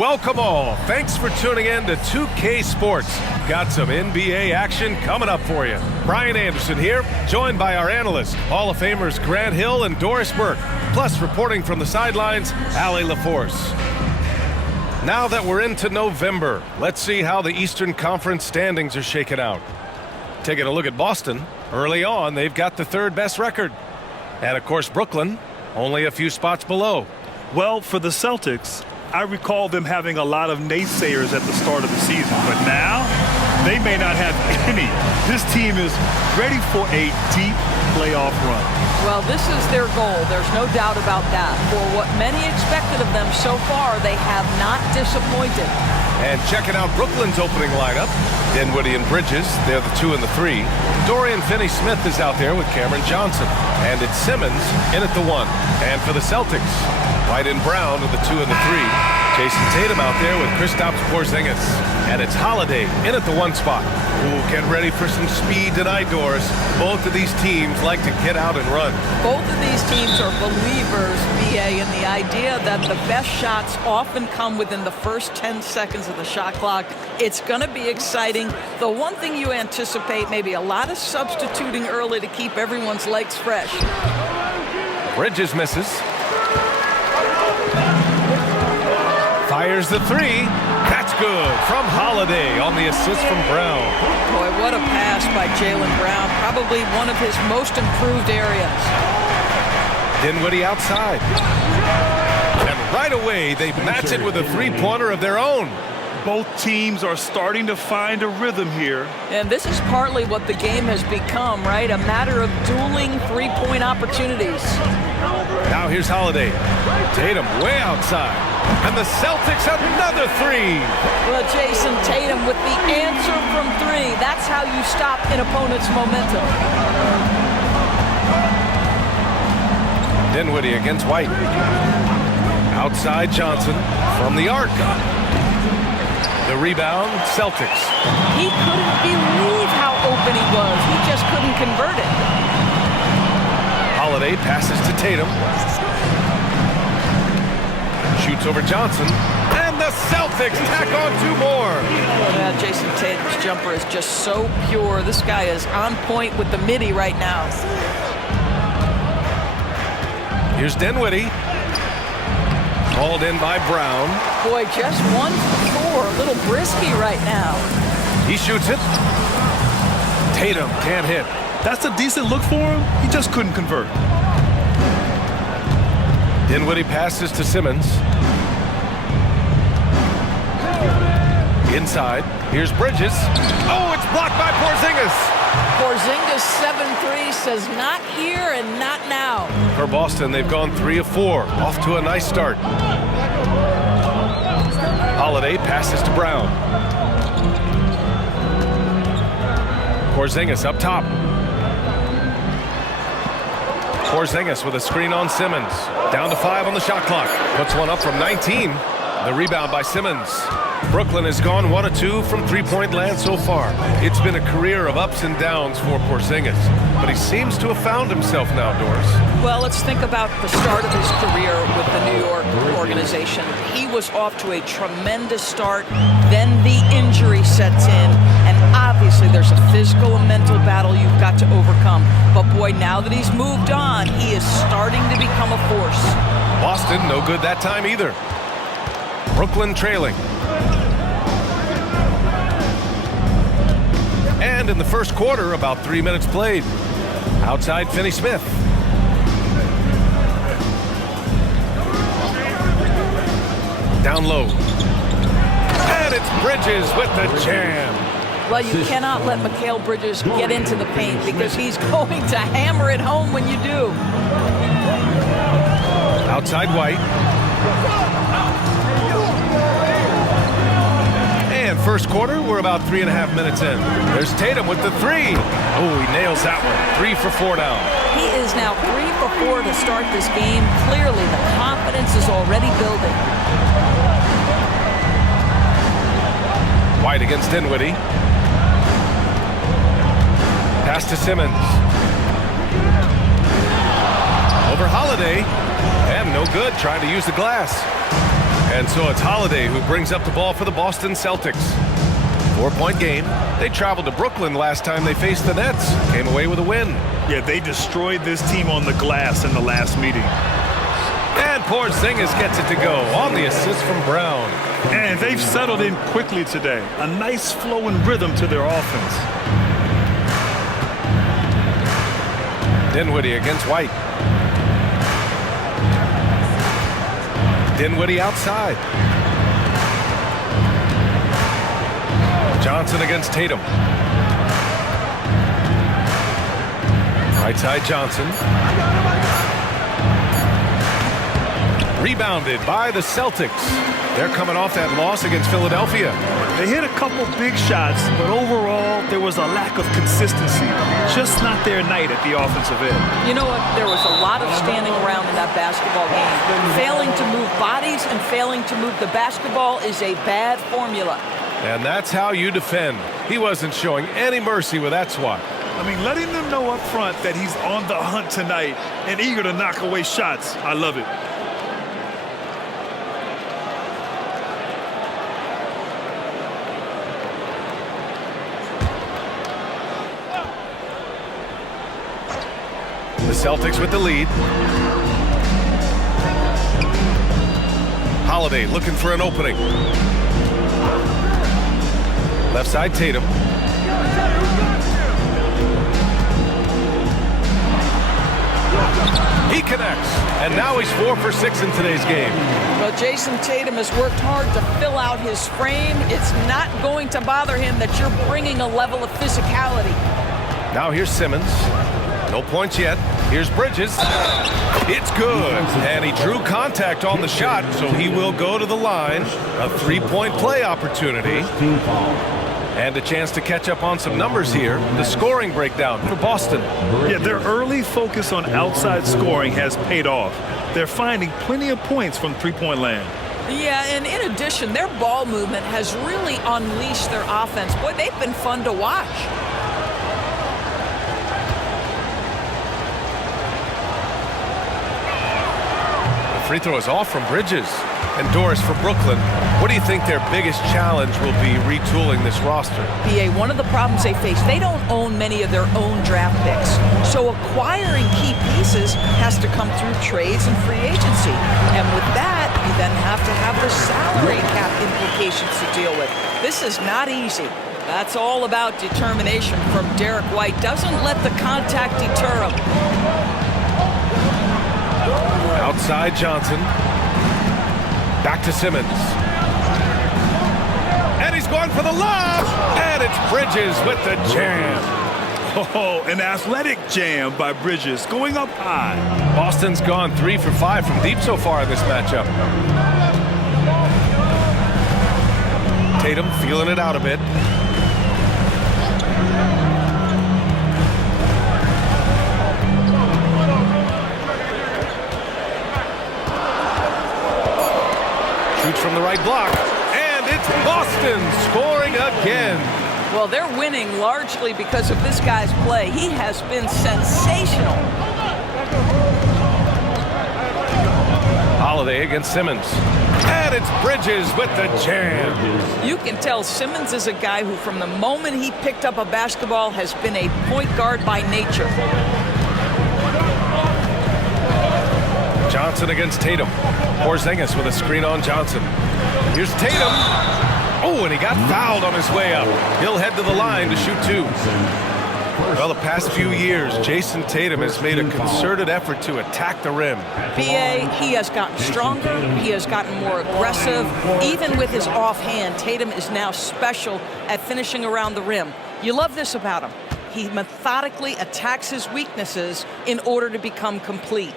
Welcome all. Thanks for tuning in to 2K Sports. Got some NBA action coming up for you. Brian Anderson here, joined by our analysts, Hall of Famers Grant Hill and Doris Burke. Plus, reporting from the sidelines, Allie LaForce. Now that we're into November, let's see how the Eastern Conference standings are shaking out. Taking a look at Boston, early on, they've got the third best record. And of course, Brooklyn, only a few spots below. Well, for the Celtics, I recall them having a lot of naysayers at the start of the season, but now they may not have any. This team is ready for a deep playoff run. Well, this is their goal. There's no doubt about that. For what many expected of them so far, they have not disappointed. And checking out Brooklyn's opening lineup, Dinwiddie and Bridges, they're the 2 and the 3. Dorian Finney-Smith is out there with Cameron Johnson. And it's Simmons in at the 1. And for the Celtics, White and Brown are the 2 and the 3. Jason Tatum out there with Kristaps Porzingis. And it's Holiday in at the 1 spot. Ooh, get ready for some speed tonight, Doris. Both of these teams like to get out and run. Both of these teams are believers, BA, in the idea that the best shots often come within the first 10 seconds of the shot clock. It's going to be exciting. The one thing you anticipate, maybe a lot of substituting early to keep everyone's legs fresh. Bridges misses. Fires the 3. That's good from Holiday on the assist from Brown. Boy, what a pass by Jaylen Brown. Probably one of his most improved areas. Dinwiddie outside. And right away, they match it with a three-pointer of their own. Both teams are starting to find a rhythm here. And this is partly what the game has become, right? A matter of dueling three-point opportunities. Now here's Holiday. Tatum way outside. And the Celtics another 3. Well, Jason Tatum with the answer from 3. That's how you stop an opponent's momentum. Dinwiddie against White. Outside Johnson from the arc. The rebound, Celtics. He couldn't believe how open he was. He just couldn't convert it. Holiday passes to Tatum. Shoots over Johnson. And the Celtics tack on 2 more. Well, Jason Tatum's jumper is just so pure. This guy is on point with the midi right now. Here's Dinwiddie. Called in by Brown. Boy, just 1 for 4. A little brisky right now. He shoots it. Tatum can't hit. That's a decent look for him. He just couldn't convert. Dinwiddie passes to Simmons. Inside. Here's Bridges. Oh, it's blocked by Porzingis. Porzingis 7-3 says not here and not now. For Boston, they've gone 3 of 4. Off to a nice start. Holiday passes to Brown. Porzingis up top. Porzingis with a screen on Simmons. Down to 5 on the shot clock. Puts one up from 19. The rebound by Simmons. Brooklyn has gone 1 of 2 from three-point land so far. It's been a career of ups and downs for Porzingis, but he seems to have found himself now, Doris. Well, let's think about the start of his career with the New York organization. He was off to a tremendous start, then the injury sets in, and obviously there's a physical and mental battle you've got to overcome. But boy, now that he's moved on, he is starting to become a force. Boston, no good that time either. Brooklyn trailing. And in the first quarter, about 3 minutes played. Outside Finney-Smith. Down low. And it's Bridges with the jam. Well, you cannot let Mikal Bridges get into the paint because he's going to hammer it home when you do. Outside White. And first quarter, we're about 3.5 minutes in. There's Tatum with the 3. Oh, he nails that one. 3 for 4 down. He is now 3 for 4 to start this game. Clearly, the confidence is already building. White against Dinwiddie. Pass to Simmons. Over Holiday. And no good, trying to use the glass. And so it's Holiday who brings up the ball for the Boston Celtics. 4-point game. They traveled to Brooklyn last time they faced the Nets. Came away with a win. Yeah, they destroyed this team on the glass in the last meeting. And Porzingis gets it to go on the assist from Brown. And they've settled in quickly today. A nice flowing rhythm to their offense. Dinwiddie against White. Dinwiddie outside. Johnson against Tatum. Right side Johnson. Rebounded by the Celtics. They're coming off that loss against Philadelphia. They hit a couple big shots, but overall there was a lack of consistency. Just not their night at the offensive end. You know what? There was a lot of standing around in that basketball game. Failing to move bodies and failing to move the basketball is a bad formula. And that's how you defend. He wasn't showing any mercy with that swat. I mean, letting them know up front that he's on the hunt tonight and eager to knock away shots. I love it. The Celtics with the lead. Holiday looking for an opening. Left side Tatum. He connects, and now he's 4 for 6 in today's game. Well, Jason Tatum has worked hard to fill out his frame. It's not going to bother him that you're bringing a level of physicality. Now here's Simmons. No points yet. Here's Bridges. It's good. And he drew contact on the shot, so he will go to the line. A 3-point play opportunity. And a chance to catch up on some numbers here. The scoring breakdown for Boston. Yeah, their early focus on outside scoring has paid off. They're finding plenty of points from three-point land. Yeah, and in addition, their ball movement has really unleashed their offense. Boy, they've been fun to watch. Free throw is off from Bridges. And Doris for Brooklyn. What do you think their biggest challenge will be retooling this roster? PA, one of the problems they face, they don't own many of their own draft picks. So acquiring key pieces has to come through trades and free agency. And with that, you then have to have the salary cap implications to deal with. This is not easy. That's all about determination from Derek White. Doesn't let the contact deter him. Outside Johnson. Back to Simmons. And he's going for the lob. And it's Bridges with the jam. Oh, an athletic jam by Bridges, going up high. Boston's gone 3 for 5 from deep so far in this matchup. Tatum feeling it out a bit. Shoots from the right block, and it's Boston scoring again. Well, they're winning largely because of this guy's play. He has been sensational. Holiday against Simmons, and it's Bridges with the jam. You can tell Simmons is a guy who, from the moment he picked up a basketball, has been a point guard by nature. Johnson against Tatum. Porzingis with a screen on Johnson. Here's Tatum. Oh, and he got fouled on his way up. He'll head to the line to shoot 2. Well, the past few years, Jason Tatum has made a concerted effort to attack the rim. PA, he has gotten stronger. He has gotten more aggressive. Even with his offhand, Tatum is now special at finishing around the rim. You love this about him. He methodically attacks his weaknesses in order to become complete.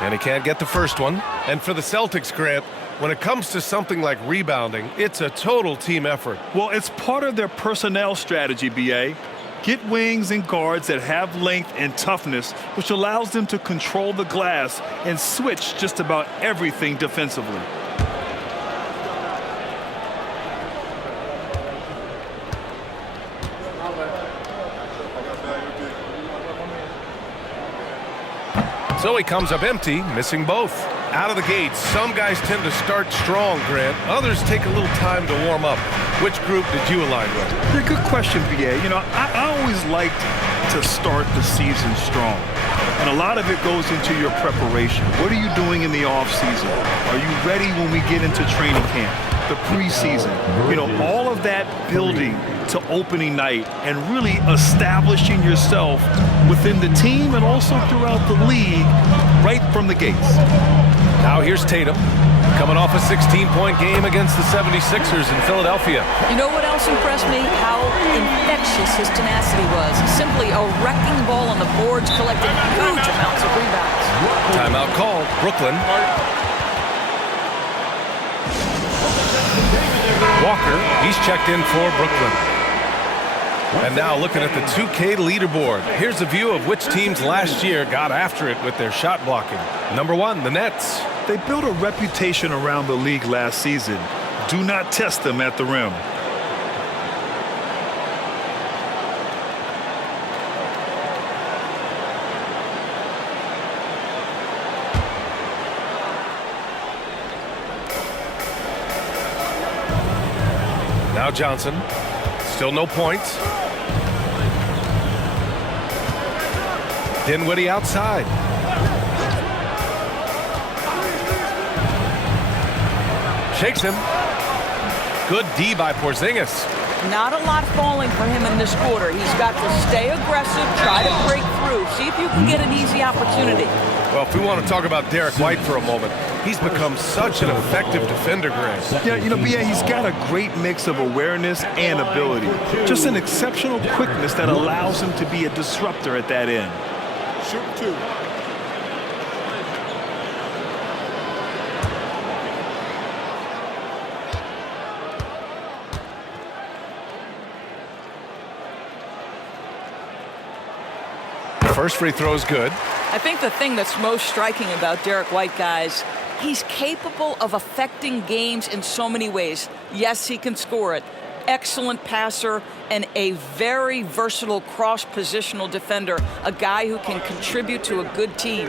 And he can't get the first one. And for the Celtics, Grant, when it comes to something like rebounding, it's a total team effort. Well, it's part of their personnel strategy, BA. Get wings and guards that have length and toughness, which allows them to control the glass and switch just about everything defensively. So he comes up empty, missing both. Out of the gates, some guys tend to start strong, Grant. Others take a little time to warm up. Which group did you align with? Yeah, good question, BA. You know, I always liked to start the season strong. And a lot of it goes into your preparation. What are you doing in the offseason? Are you ready when we get into training camp, the preseason? You know, all of that building to opening night and really establishing yourself within the team and also throughout the league right from the gates. Now here's Tatum, coming off a 16-point game against the 76ers in Philadelphia. You know what else impressed me? How infectious his tenacity was. Simply a wrecking ball on the boards, collecting huge amounts of rebounds. Timeout called. Brooklyn. Walker, he's checked in for Brooklyn. And now looking at the 2K leaderboard. Here's a view of which teams last year got after it with their shot blocking. Number 1, the Nets. They built a reputation around the league last season. Do not test them at the rim. Now Johnson. Still no points. Dinwiddie outside. Shakes him. Good D by Porzingis. Not a lot falling for him in this quarter. He's got to stay aggressive, try to break through, see if you can get an easy opportunity. Well, if we want to talk about Derek White for a moment, he's become such an effective defender, Grant. Yeah, you know, BA, he's got a great mix of awareness and ability. Just an exceptional quickness that allows him to be a disruptor at that end. Shoot 2. First free throw is good. I think the thing that's most striking about Derek White, guys, he's capable of affecting games in so many ways. Yes, he can score it. Excellent passer and a very versatile cross-positional defender, a guy who can contribute to a good team.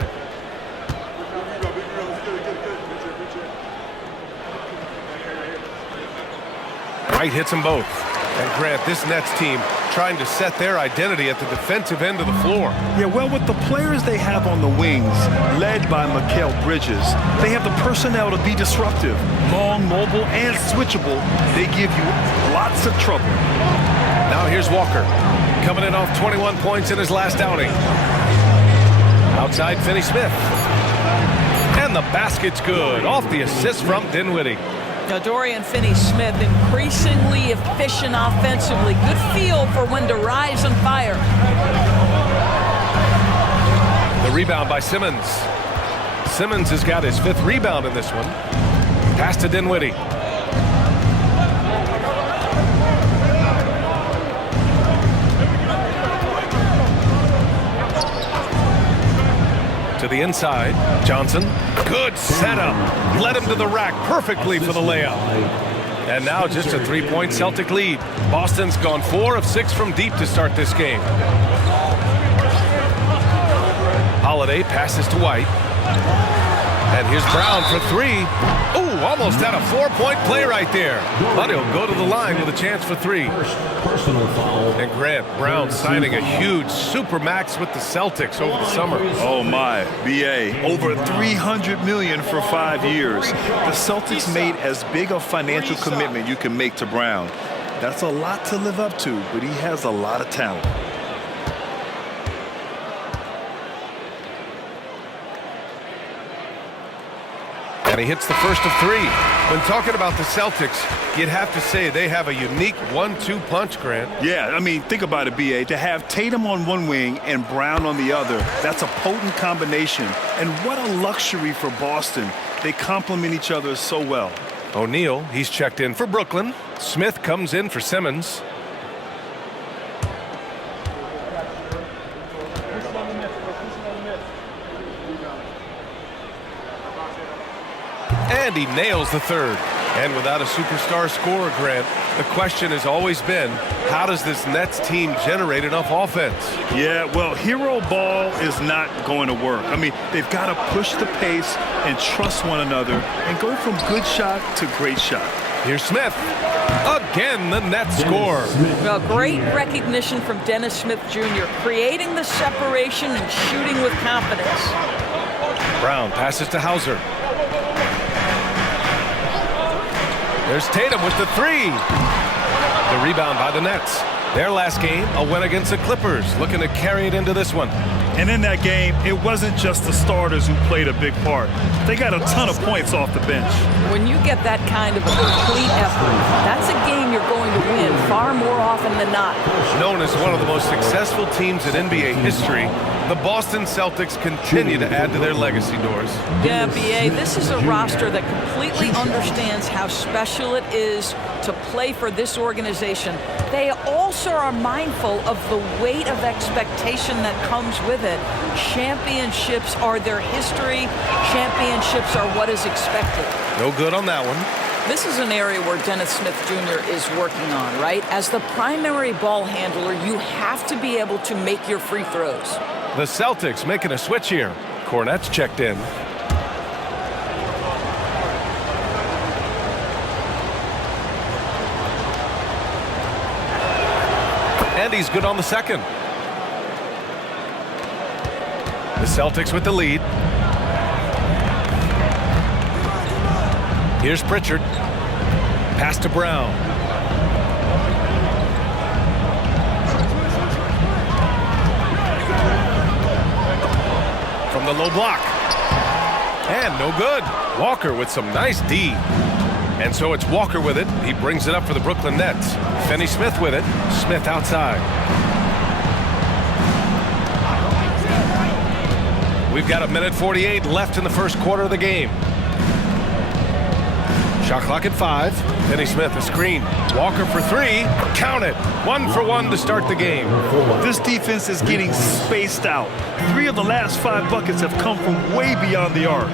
White hits them both. And Grant, this Nets team trying to set their identity at the defensive end of the floor. Yeah, well, with the players they have on the wings, led by Mikal Bridges, they have the personnel to be disruptive. Long, mobile, and switchable, they give you lots of trouble. Now here's Walker, coming in off 21 points in his last outing. Outside Finney-Smith. And the basket's good, off the assist from Dinwiddie. Now, Dorian Finney-Smith, increasingly efficient offensively. Good feel for when to rise and fire. The rebound by Simmons. Simmons has got his 5th rebound in this one. Pass to Dinwiddie. To the inside, Johnson. Good setup. Led him to the rack perfectly for the layup. And now just a 3-point Celtic lead. Boston's gone 4 of 6 from deep to start this game. Holiday passes to White. And here's Brown for 3. Ooh, almost had a 4-point play right there. But he'll go to the line with a chance for 3. And Grant, Brown signing a huge supermax with the Celtics over the summer. Oh my, BA, over $300 million for 5 years. The Celtics made as big a financial commitment you can make to Brown. That's a lot to live up to, but he has a lot of talent. And he hits the first of 3. When talking about the Celtics, you'd have to say they have a unique 1-2 punch, Grant. Yeah, I mean, think about it, BA. To have Tatum on one wing and Brown on the other, that's a potent combination. And what a luxury for Boston. They complement each other so well. O'Neal, he's checked in for Brooklyn. Smith comes in for Simmons. And he nails the 3rd. And without a superstar scorer, Grant, the question has always been, how does this Nets team generate enough offense? Yeah, well, hero ball is not going to work. I mean, they've got to push the pace and trust one another and go from good shot to great shot. Here's Smith. Again, the Nets score. Well, great recognition from Dennis Smith Jr., creating the separation and shooting with confidence. Brown passes to Hauser. There's Tatum with the three. The rebound by the Nets. Their last game, a win against the Clippers, looking to carry it into this one. And in that game, it wasn't just the starters who played a big part. They got a ton of points off the bench. When you get that kind of a complete effort, that's a game you're going to win far more often than not. Known as one of the most successful teams in NBA history, the Boston Celtics continue to add to their legacy, Doris. Yeah, B.A., this is a roster that completely understands how special it is to play for this organization. They also are mindful of the weight of expectation that comes with it. Championships are their history. Championships are what is expected. No good on that one. This is an area where Dennis Smith Jr. is working on, right? As the primary ball handler, you have to be able to make your free throws. The Celtics making a switch here. Cornette's checked in. And he's good on the second. The Celtics with the lead. Here's Pritchard. Pass to Brown. From the low block. And no good. Walker with some nice D. And so it's Walker with it. He brings it up for the Brooklyn Nets. Finney-Smith with it. Smith outside. We've got 1:48 left in the first quarter of the game. Shot clock at 5. Finney-Smith a screen. Walker for 3. Count it. 1 for 1 to start the game. This defense is getting spaced out. 3 of the last 5 buckets have come from way beyond the arc.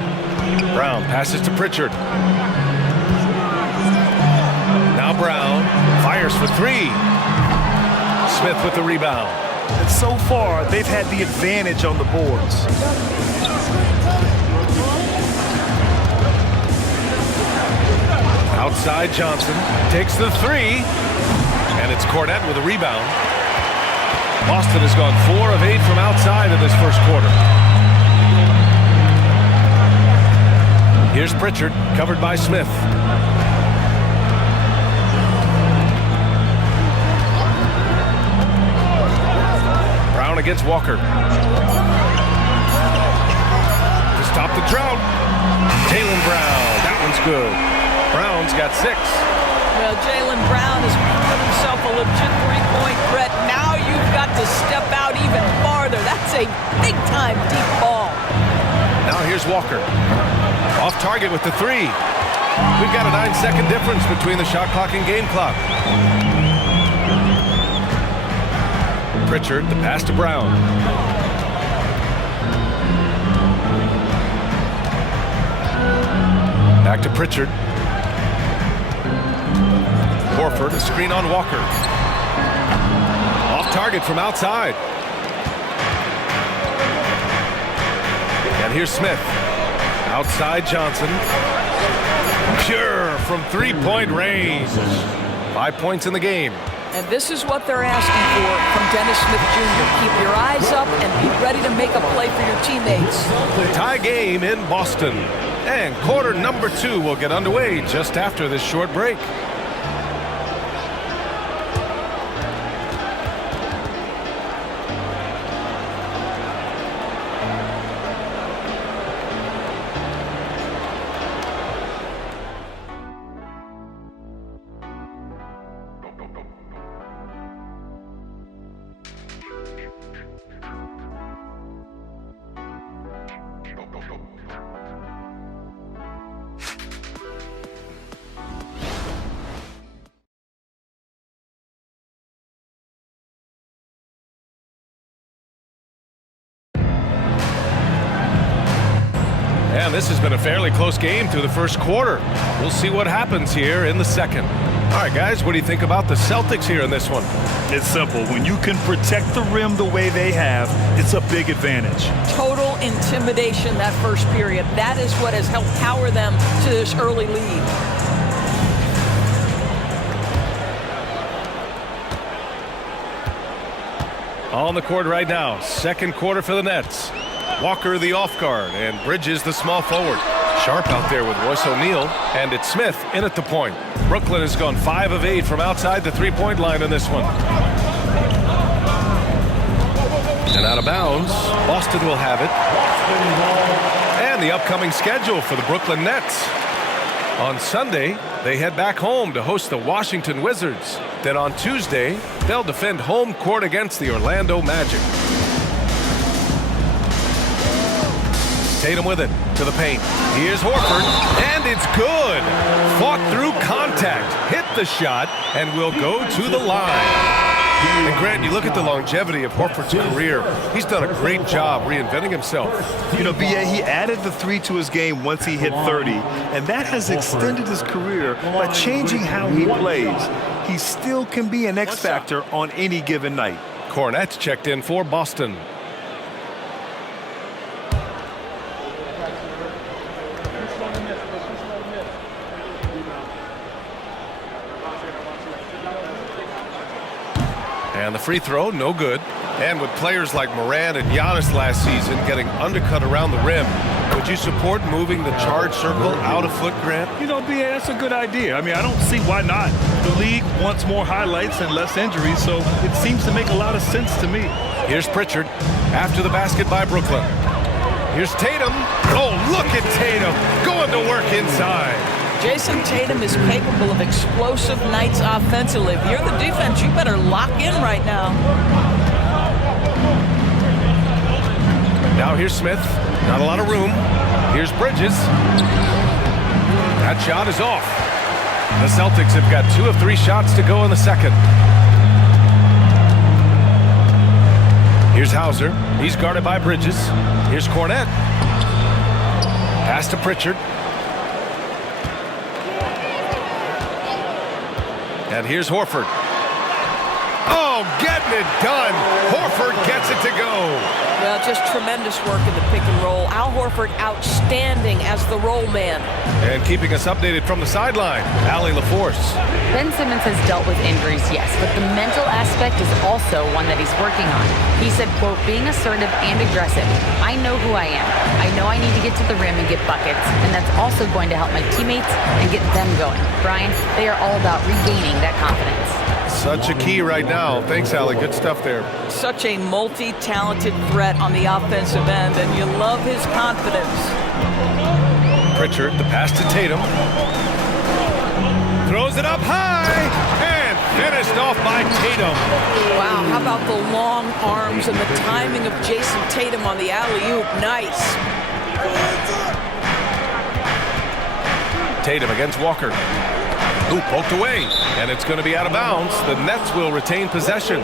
Brown passes to Pritchard. Now Brown fires for 3. Smith with the rebound. And so far, they've had the advantage on the boards. Outside Johnson takes the 3. And it's Cornette with a rebound. Boston has gone 4 of 8 from outside in this first quarter. Here's Pritchard, covered by Smith. Brown against Walker. To stop the drought. Jaylen Brown. That one's good. Brown's got 6. Well, Jaylen Brown has proven himself a legit three-point threat. Now you've got to step out even farther. That's a big-time deep ball. Now here's Walker. Off target with the 3. We've got a 9-second difference between the shot clock and game clock. Pritchard, the pass to Brown. Back to Pritchard. Horford, a screen on Walker. Off target from outside. And here's Smith. Outside Johnson. Pure from three-point range. 5 points in the game. And this is what they're asking for from Dennis Smith Jr. Keep your eyes up and be ready to make a play for your teammates. Tie game in Boston. And quarter number 2 will get underway just after this short break. And this has been a fairly close game through the first quarter. We'll see what happens here in the second. All right, guys, what do you think about the Celtics here in this one? It's simple. When you can protect the rim the way they have, it's a big advantage. Total intimidation that first period. That is what has helped power them to this early lead. On the court right now, second quarter for the Nets. Walker the off guard and Bridges the small forward. Sharp out there with Royce O'Neal, and it's Smith in at the point. Brooklyn has gone 5 of 8 from outside the three-point line in this one. And out of bounds, Boston will have it. And the upcoming schedule for the Brooklyn Nets. On Sunday, they head back home to host the Washington Wizards. Then on Tuesday, they'll defend home court against the Orlando Magic. Tatum with it to the paint. Here's Horford, and it's good. Fought through contact, hit the shot, and will go to the line. And Grant, you look at the longevity of Horford's career. He's done a great job reinventing himself. You know, B.A., he added the 3 to his game once he hit 30, and that has extended his career by changing how he plays. He still can be an X factor on any given night. Cornette checked in for Boston. And the free throw, no good. And with players like Morant and Giannis last season getting undercut around the rim, would you support moving the charge circle out a foot, Grant? You know, B.A., that's a good idea. I mean, I don't see why not. The league wants more highlights and less injuries, so it seems to make a lot of sense to me. Here's Pritchard after the basket by Brooklyn. Here's Tatum. Oh, look at Tatum going to work inside. Jason Tatum is capable of explosive nights offensively. If you're the defense, you better lock in right now. Now here's Smith. Not a lot of room. Here's Bridges. That shot is off. The Celtics have got 2 of 3 shots to go in the second. Here's Hauser. He's guarded by Bridges. Here's Cornette. Pass to Pritchard. And here's Horford. Oh, getting it done. Horford gets it to go. Well, just tremendous work in the pick and roll. Al Horford outstanding as the roll man. And keeping us updated from the sideline, Allie LaForce. Ben Simmons has dealt with injuries, yes, but the mental aspect is also one that he's working on. He said, quote, being assertive and aggressive. I know who I am. I know I need to get to the rim and get buckets, and that's also going to help my teammates and get them going. Brian, they are all about regaining that confidence. Such a key right now. Thanks, Allie. Good stuff there. Such a multi-talented threat on the offensive end, and you love his confidence. Pritchard, the pass to Tatum. Throws it up high, and finished off by Tatum. Wow, how about the long arms and the timing of Jason Tatum on the alley-oop? Nice. Tatum against Walker. Ooh, poked away, and it's going to be out of bounds. The Nets will retain possession.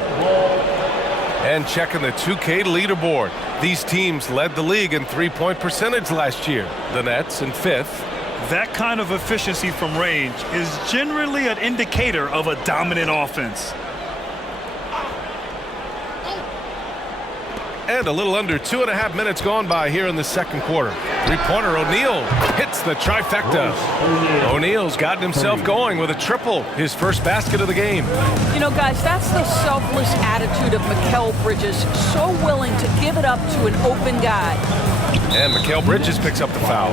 And checking the 2K leaderboard. These teams led the league in three-point percentage last year. The Nets in 5th. That kind of efficiency from range is generally an indicator of a dominant offense. And a little under 2.5 minutes gone by here in the second quarter. Three-pointer O'Neal hits the trifecta. O'Neal's gotten himself going with a triple, his first basket of the game. You know, guys, that's the selfless attitude of Mikal Bridges, so willing to give it up to an open guy. And Mikal Bridges picks up the foul.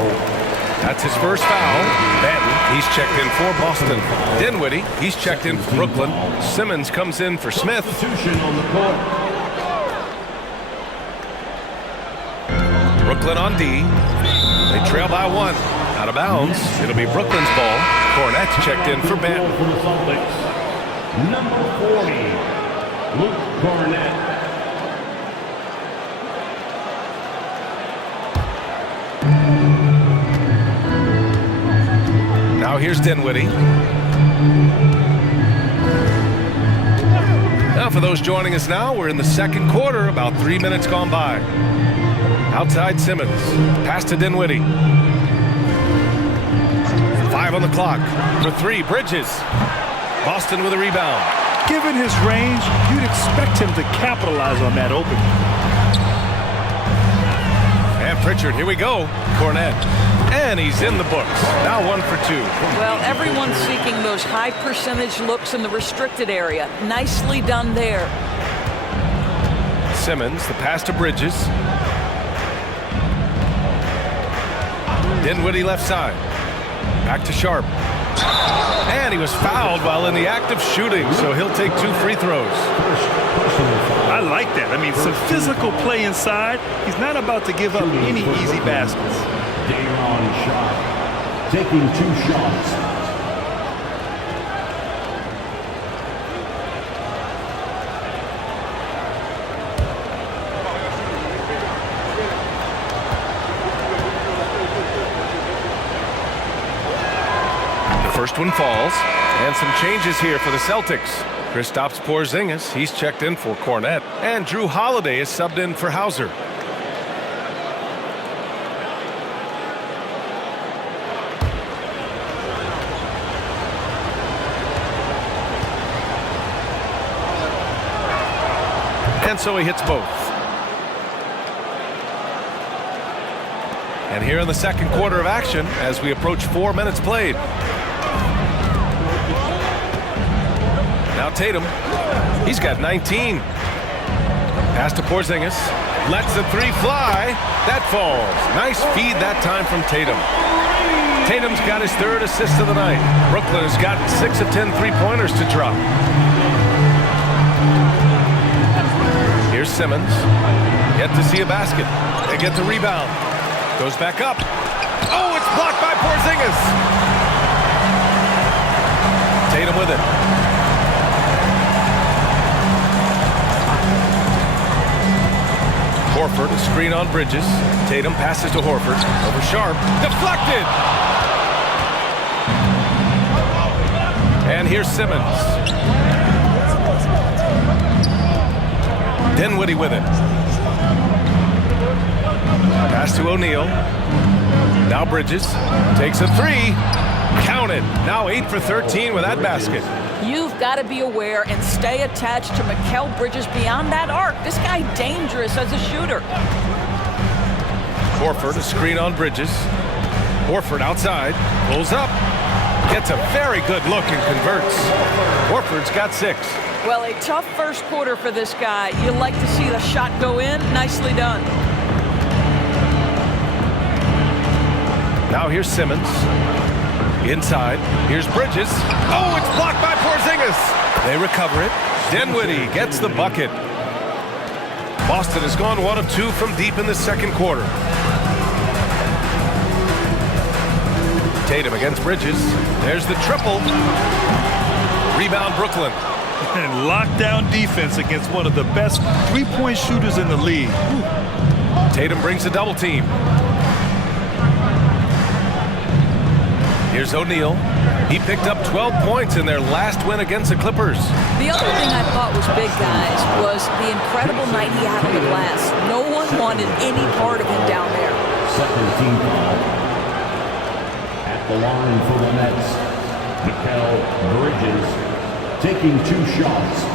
That's his first foul. Banton, he's checked in for Boston. Dinwiddie, he's checked in for Brooklyn. Simmons comes in for Smith. Brooklyn on D. They trail by 1. Out of bounds. It'll be Brooklyn's ball. Cornette checked in for Banton. For the Celtics, number 40, Luke Cornette. Now here's Dinwiddie. Now for those joining us now, we're in the second quarter, about 3 minutes gone by. Outside Simmons. Pass to Dinwiddie. 5 on the clock. For 3, Bridges. Boston with a rebound. Given his range, you'd expect him to capitalize on that opening. And Pritchard, here we go. Cornette. And he's in the books. Now 1 for 2. Well, everyone's seeking those high percentage looks in the restricted area. Nicely done there. Simmons, the pass to Bridges. Dinwiddie left side. Back to Sharp. And he was fouled while in the act of shooting, so he'll take 2 free throws. I like that. I mean, some physical play inside. He's not about to give up any easy baskets. Daron Sharp taking 2 shots. First one falls, and some changes here for the Celtics. Kristaps Porzingis, he's checked in for Cornette, and Drew Holiday is subbed in for Hauser. And so he hits both. And here in the second quarter of action, as we approach 4 minutes played. Now Tatum, he's got 19. Pass to Porzingis, lets the 3 fly. That falls. Nice feed that time from Tatum. Tatum's got his 3rd assist of the night. Brooklyn has got 6 of 10 3-pointers to drop. Here's Simmons. Yet to see a basket. They get the rebound. Goes back up. Oh, it's blocked by Porzingis. Tatum with it. Horford, a screen on Bridges. Tatum passes to Horford. Over Sharp. Deflected! And here's Simmons. Dinwiddie with it. Pass to O'Neal. Now Bridges. Takes a 3. Counted. Now 8 for 13 with that basket. You've got to be aware and stay attached to Mikal Bridges beyond that arc. This guy dangerous as a shooter. Horford, a screen on Bridges. Horford outside, pulls up, gets a very good look and converts. Horford's got 6. Well, a tough first quarter for this guy. You like to see the shot go in. Nicely done. Now here's Simmons. Inside, here's Bridges. Oh, it's blocked by Porzingis. They recover it. Dinwiddie gets the bucket. Boston has gone 1 of 2 from deep in the second quarter. Tatum against Bridges. There's the triple. Rebound Brooklyn. And lockdown defense against one of the best 3-point shooters in the league. Tatum brings a double team. Here's O'Neal. He picked up 12 points in their last win against the Clippers. The other thing I thought was big, guys, was the incredible night he had on the glass. No one wanted any part of him down there. Second team foul. At the line for the Nets, Mikal Bridges taking 2 shots.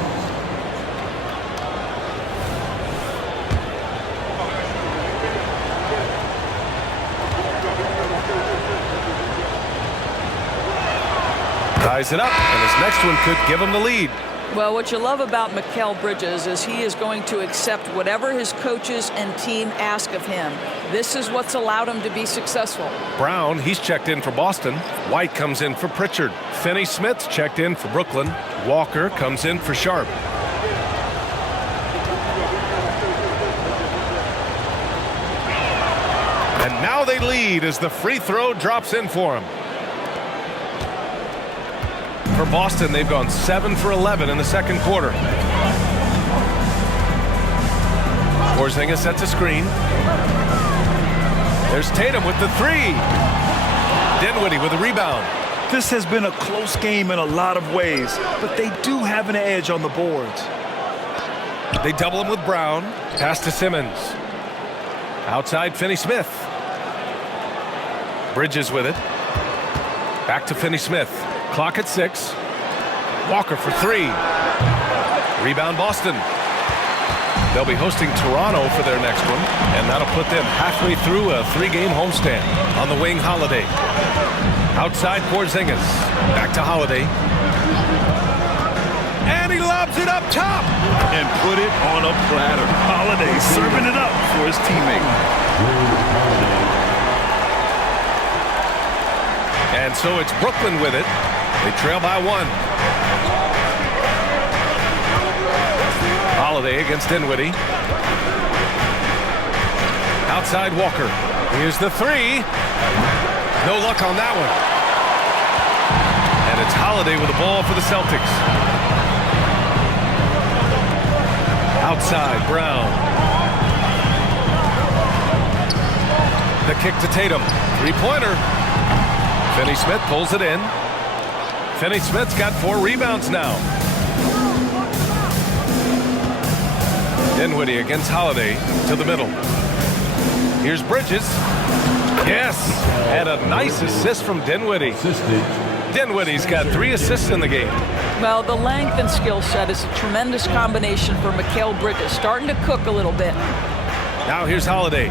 Ties it up, and his next one could give him the lead. Well, what you love about Mikal Bridges is he is going to accept whatever his coaches and team ask of him. This is what's allowed him to be successful. Brown, he's checked in for Boston. White comes in for Pritchard. Finney-Smith's checked in for Brooklyn. Walker comes in for Sharp. And now they lead as the free throw drops in for him. For Boston, they've gone 7 for 11 in the second quarter. Porzingis sets a screen. There's Tatum with the 3. Dinwiddie with a rebound. This has been a close game in a lot of ways, but they do have an edge on the boards. They double him with Brown. Pass to Simmons. Outside, Finney-Smith. Bridges with it. Back to Finney-Smith. Clock at 6. Walker for 3. Rebound, Boston. They'll be hosting Toronto for their next one, and that'll put them halfway through a 3-game homestand. On the wing, Holiday. Outside, Porzingis. Back to Holiday. And he lobs it up top. And put it on a platter. Holiday serving it up for his teammate. And so it's Brooklyn with it. They trail by 1. Holiday against Dinwiddie. Outside, Walker. Here's the 3. No luck on that one. And it's Holiday with the ball for the Celtics. Outside, Brown. The kick to Tatum. 3-pointer. Finney-Smith pulls it in. Finney-Smith's got 4 rebounds now. Dinwiddie against Holiday to the middle. Here's Bridges. Yes, and a nice assist from Dinwiddie. Dinwiddie's got 3 assists in the game. Well, the length and skill set is a tremendous combination for Mikal Bridges, starting to cook a little bit. Now here's Holiday.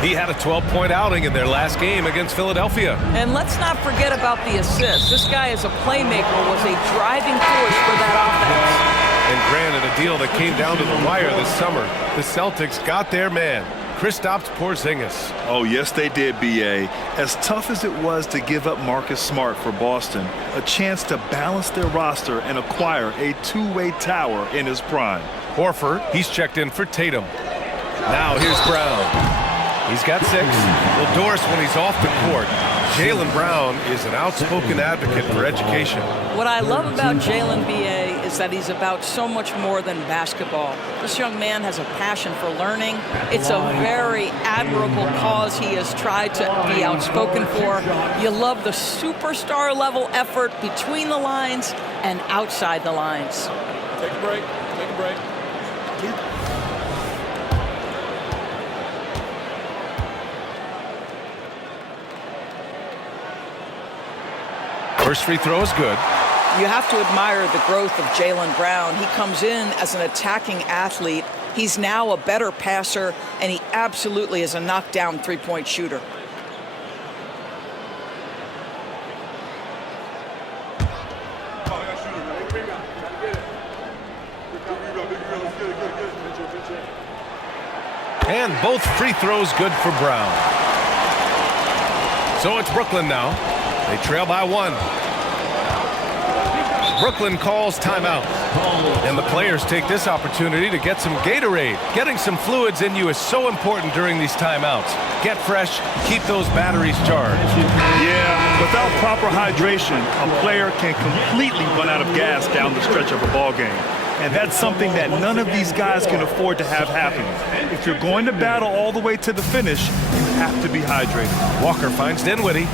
He had a 12-point outing in their last game against Philadelphia. And let's not forget about the assists. This guy as a playmaker was a driving force for that offense. And granted, a deal that came down to the wire this summer. The Celtics got their man, Kristaps Porzingis. Oh, yes, they did, B.A. As tough as it was to give up Marcus Smart for Boston, a chance to balance their roster and acquire a two-way tower in his prime. Horford, he's checked in for Tatum. Now here's Brown. He's got 6. Well, Doris, when he's off the court, Jaylen Brown is an outspoken advocate for education. What I love about Jaylen, B.A., is that he's about so much more than basketball. This young man has a passion for learning. It's a very admirable cause he has tried to be outspoken for. You love the superstar level effort between the lines and outside the lines. Take a break. Take a break. First free throw is good. You have to admire the growth of Jaylen Brown. He comes in as an attacking athlete. He's now a better passer, and he absolutely is a knockdown three-point shooter. And both free throws good for Brown. So it's Brooklyn now. They trail by 1. Brooklyn calls timeout. And the players take this opportunity to get some Gatorade. Getting some fluids in you is so important during these timeouts. Get fresh, keep those batteries charged. Yeah, without proper hydration, a player can completely run out of gas down the stretch of a ball game. And that's something that none of these guys can afford to have happen. If you're going to battle all the way to the finish, you have to be hydrated. Walker finds Dinwiddie.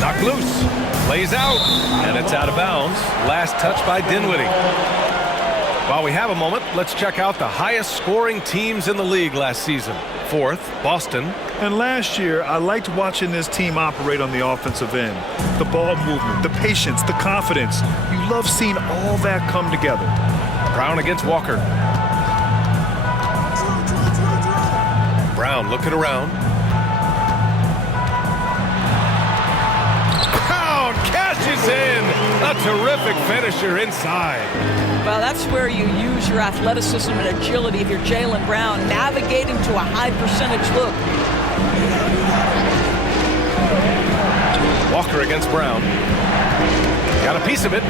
Knocked loose. Plays out. And it's out of bounds. Last touch by Dinwiddie. While we have a moment, let's check out the highest scoring teams in the league last season. 4th, Boston. And last year, I liked watching this team operate on the offensive end. The ball movement, the patience, the confidence. You love seeing all that come together. Brown against Walker. Brown looking around. Brown cashes in. A terrific finisher inside. Well, that's where you use your athleticism and agility if you're Jaylen Brown, navigating to a high percentage look. Walker against Brown. Got a piece of it.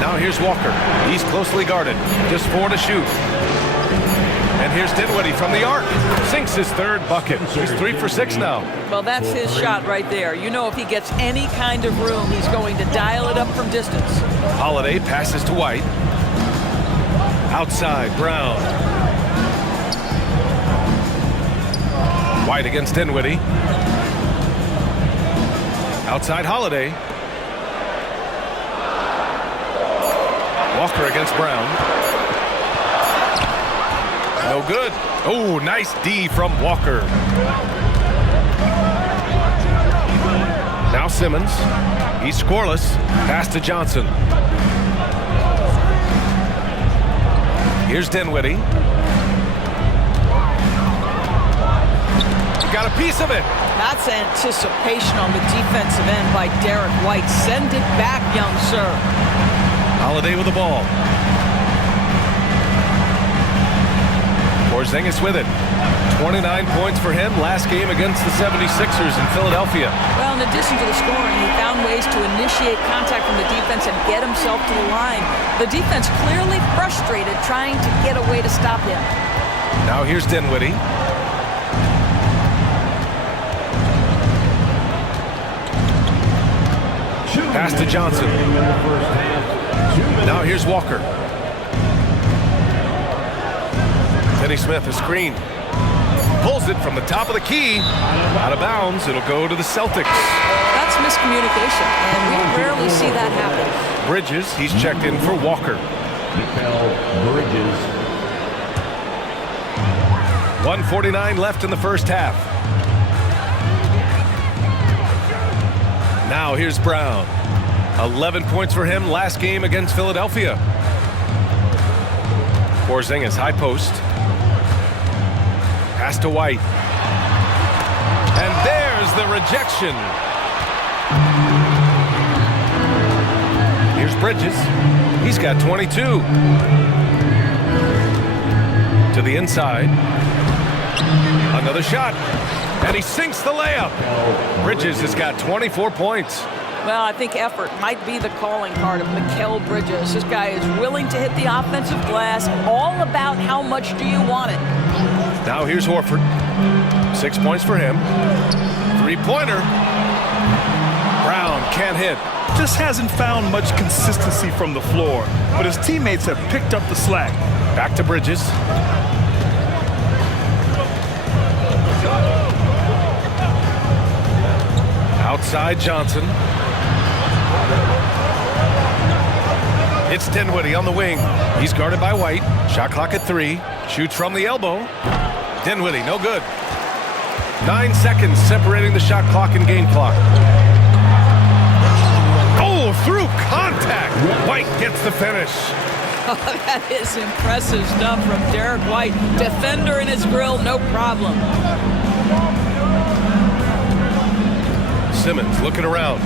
Now here's Walker. He's closely guarded. Just 4 to shoot. And here's Dinwiddie from the arc. Sinks his 3rd bucket. He's 3 for 6 now. Well, that's his shot right there. You know, if he gets any kind of room, he's going to dial it up from distance. Holiday passes to White. Outside, Brown. White against Dinwiddie. Outside, Holiday. Walker against Brown. No good. Oh, nice D from Walker. Now Simmons. He's scoreless. Pass to Johnson. Here's Dinwiddie. Got a piece of it. That's anticipation on the defensive end by Derek White. Send it back, young sir. Holiday with the ball. Porzingis with it. 29 points for him last game against the 76ers in Philadelphia. Well, in addition to the scoring, he found ways to initiate contact from the defense and get himself to the line. The defense clearly frustrated trying to get a way to stop him. Now here's Dinwiddie. Pass to Johnson. Now here's Walker. Finney Smith, a screen. Pulls it from the top of the key. Out of bounds. It'll go to the Celtics. That's miscommunication, and we rarely see that happen. Bridges, he's checked in for Walker. Bridges. 1:49 left in the first half. Now here's Brown. 11 points for him last game against Philadelphia. Porzingis, high post. Pass to White. And there's the rejection. Here's Bridges. He's got 22. To the inside. Another shot. And he sinks the layup. Bridges has got 24 points. Well, I think effort might be the calling card of Mikal Bridges. This guy is willing to hit the offensive glass. All about how much do you want it. Now here's Horford. 6 points for him. Three-pointer. Brown can't hit. Just hasn't found much consistency from the floor, but his teammates have picked up the slack. Back to Bridges. Outside Johnson. It's Dinwiddie on the wing. He's guarded by White. Shot clock at 3. Shoots from the elbow. Dinwiddie, no good. 9 seconds separating the shot clock and game clock. Oh, through contact. White gets the finish. Oh, that is impressive stuff from Derek White. Defender in his grill, no problem. Simmons looking around.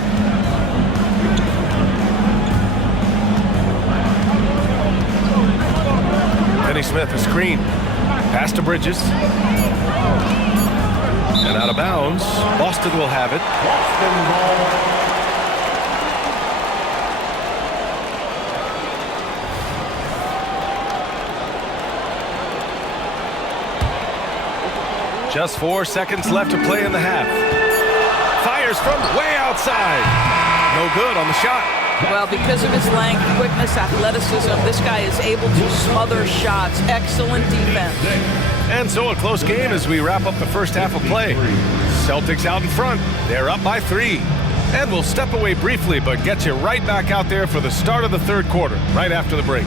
Finney Smith, a screen. Pass to Bridges. And out of bounds. Boston will have it. Just 4 seconds left to play in the half. Fires from way outside. No good on the shot. Well, because of his length, quickness, athleticism, this guy is able to smother shots. Excellent defense. And so a close game as we wrap up the first half of play. Celtics out in front. They're up by 3. And we'll step away briefly, but get you right back out there for the start of the third quarter, right after the break.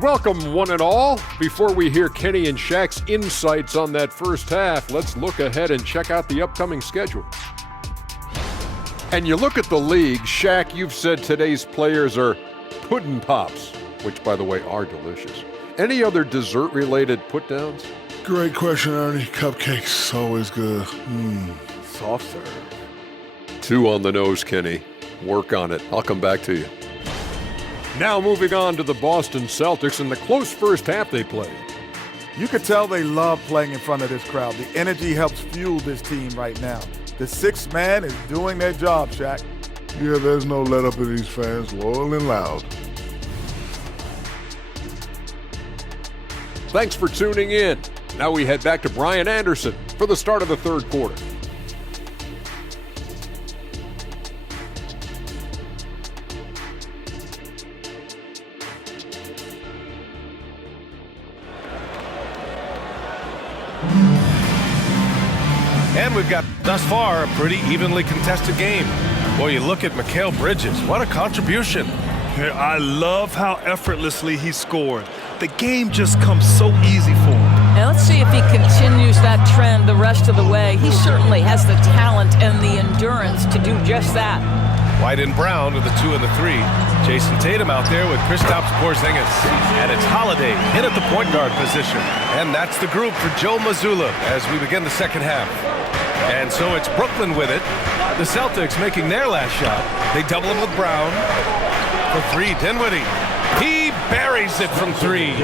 Welcome, one and all. Before we hear Kenny and Shaq's insights on that first half, let's look ahead and check out the upcoming schedule. And you look at the league, Shaq, you've said today's players are pudding pops, which, by the way, are delicious. Any other dessert-related put-downs? Great question, Ernie. Cupcakes, always good. Soft serve. 2 on the nose, Kenny. Work on it. I'll come back to you. Now moving on to the Boston Celtics and the close first half they played. You could tell they love playing in front of this crowd. The energy helps fuel this team right now. The sixth man is doing their job, Shaq. Yeah, there's no let up in these fans, loyal and loud. Thanks for tuning in. Now we head back to Brian Anderson for the start of the third quarter. And we've got, thus far, a pretty evenly contested game. Boy, you look at Mikal Bridges. What a contribution. I love how effortlessly he scored. The game just comes so easy for him. And let's see if he continues that trend the rest of the way. He certainly has the talent and the endurance to do just that. White and Brown with the 2 and the 3. Jason Tatum out there with Kristaps Porzingis. And it's Holiday in at the point guard position. And that's the group for Joe Mazzulla as we begin the second half. And so it's Brooklyn with it. The Celtics making their last shot. They double him with Brown. For 3, Dinwiddie. He buries it from 3.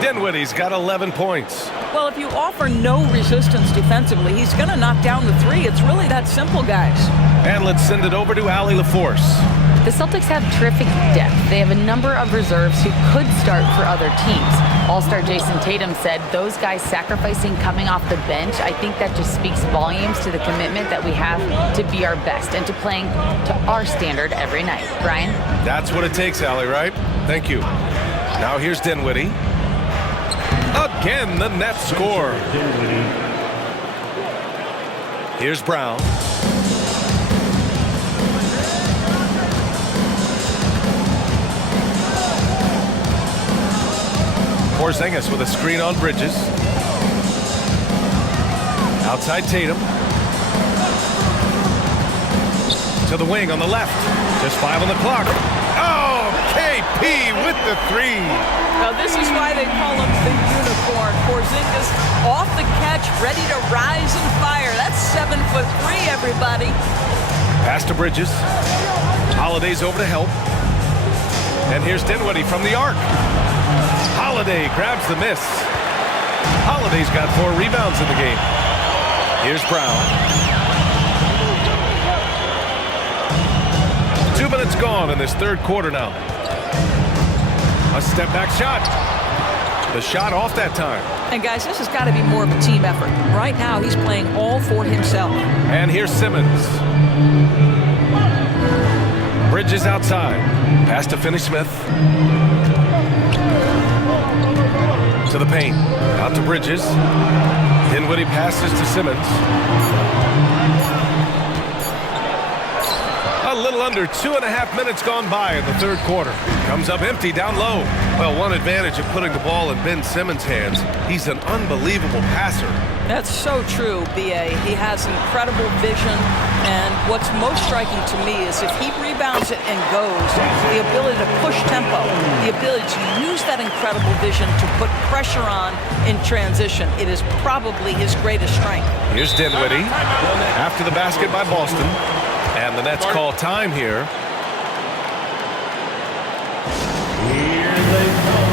Dinwiddie's got 11 points. Well, if you offer no resistance defensively, he's going to knock down the 3. It's really that simple, guys. And let's send it over to Allie LaForce. The Celtics have terrific depth. They have a number of reserves who could start for other teams. All-star Jason Tatum said those guys sacrificing coming off the bench, I think that just speaks volumes to the commitment that we have to be our best and to playing to our standard every night. Brian? That's what it takes, Allie, right? Thank you. Now here's Dinwiddie. Again, the Nets score. Here's Brown. Porzingis with a screen on Bridges. Outside Tatum. To the wing on the left. Just 5 on the clock. Oh, KP with the 3. Now, this is why they call him the unicorn. Porzingis off the catch, ready to rise and fire. That's 7'3", everybody. Pass to Bridges. Holiday's over to help. And here's Dinwiddie from the arc. Holiday grabs the miss. Holiday's got 4 rebounds in the game. Here's Brown. 2 minutes gone in this third quarter now. A step back shot. The shot off that time. And guys, this has got to be more of a team effort. Right now, he's playing all for himself. And here's Simmons. Bridges outside. Pass to Finney-Smith. To the paint. Out to Bridges. Dinwiddie passes to Simmons. A little under 2.5 minutes gone by in the third quarter. Comes up empty down low. Well, one advantage of putting the ball in Ben Simmons' hands. He's an unbelievable passer. That's so true, B.A. He has incredible vision, and what's most striking to me is if he rebounds it and goes, the ability to push tempo, the ability to use that incredible vision to put pressure on in transition. It is probably his greatest strength. Here's Dinwiddie after the basket by Boston, and the Nets call time here. Here they come.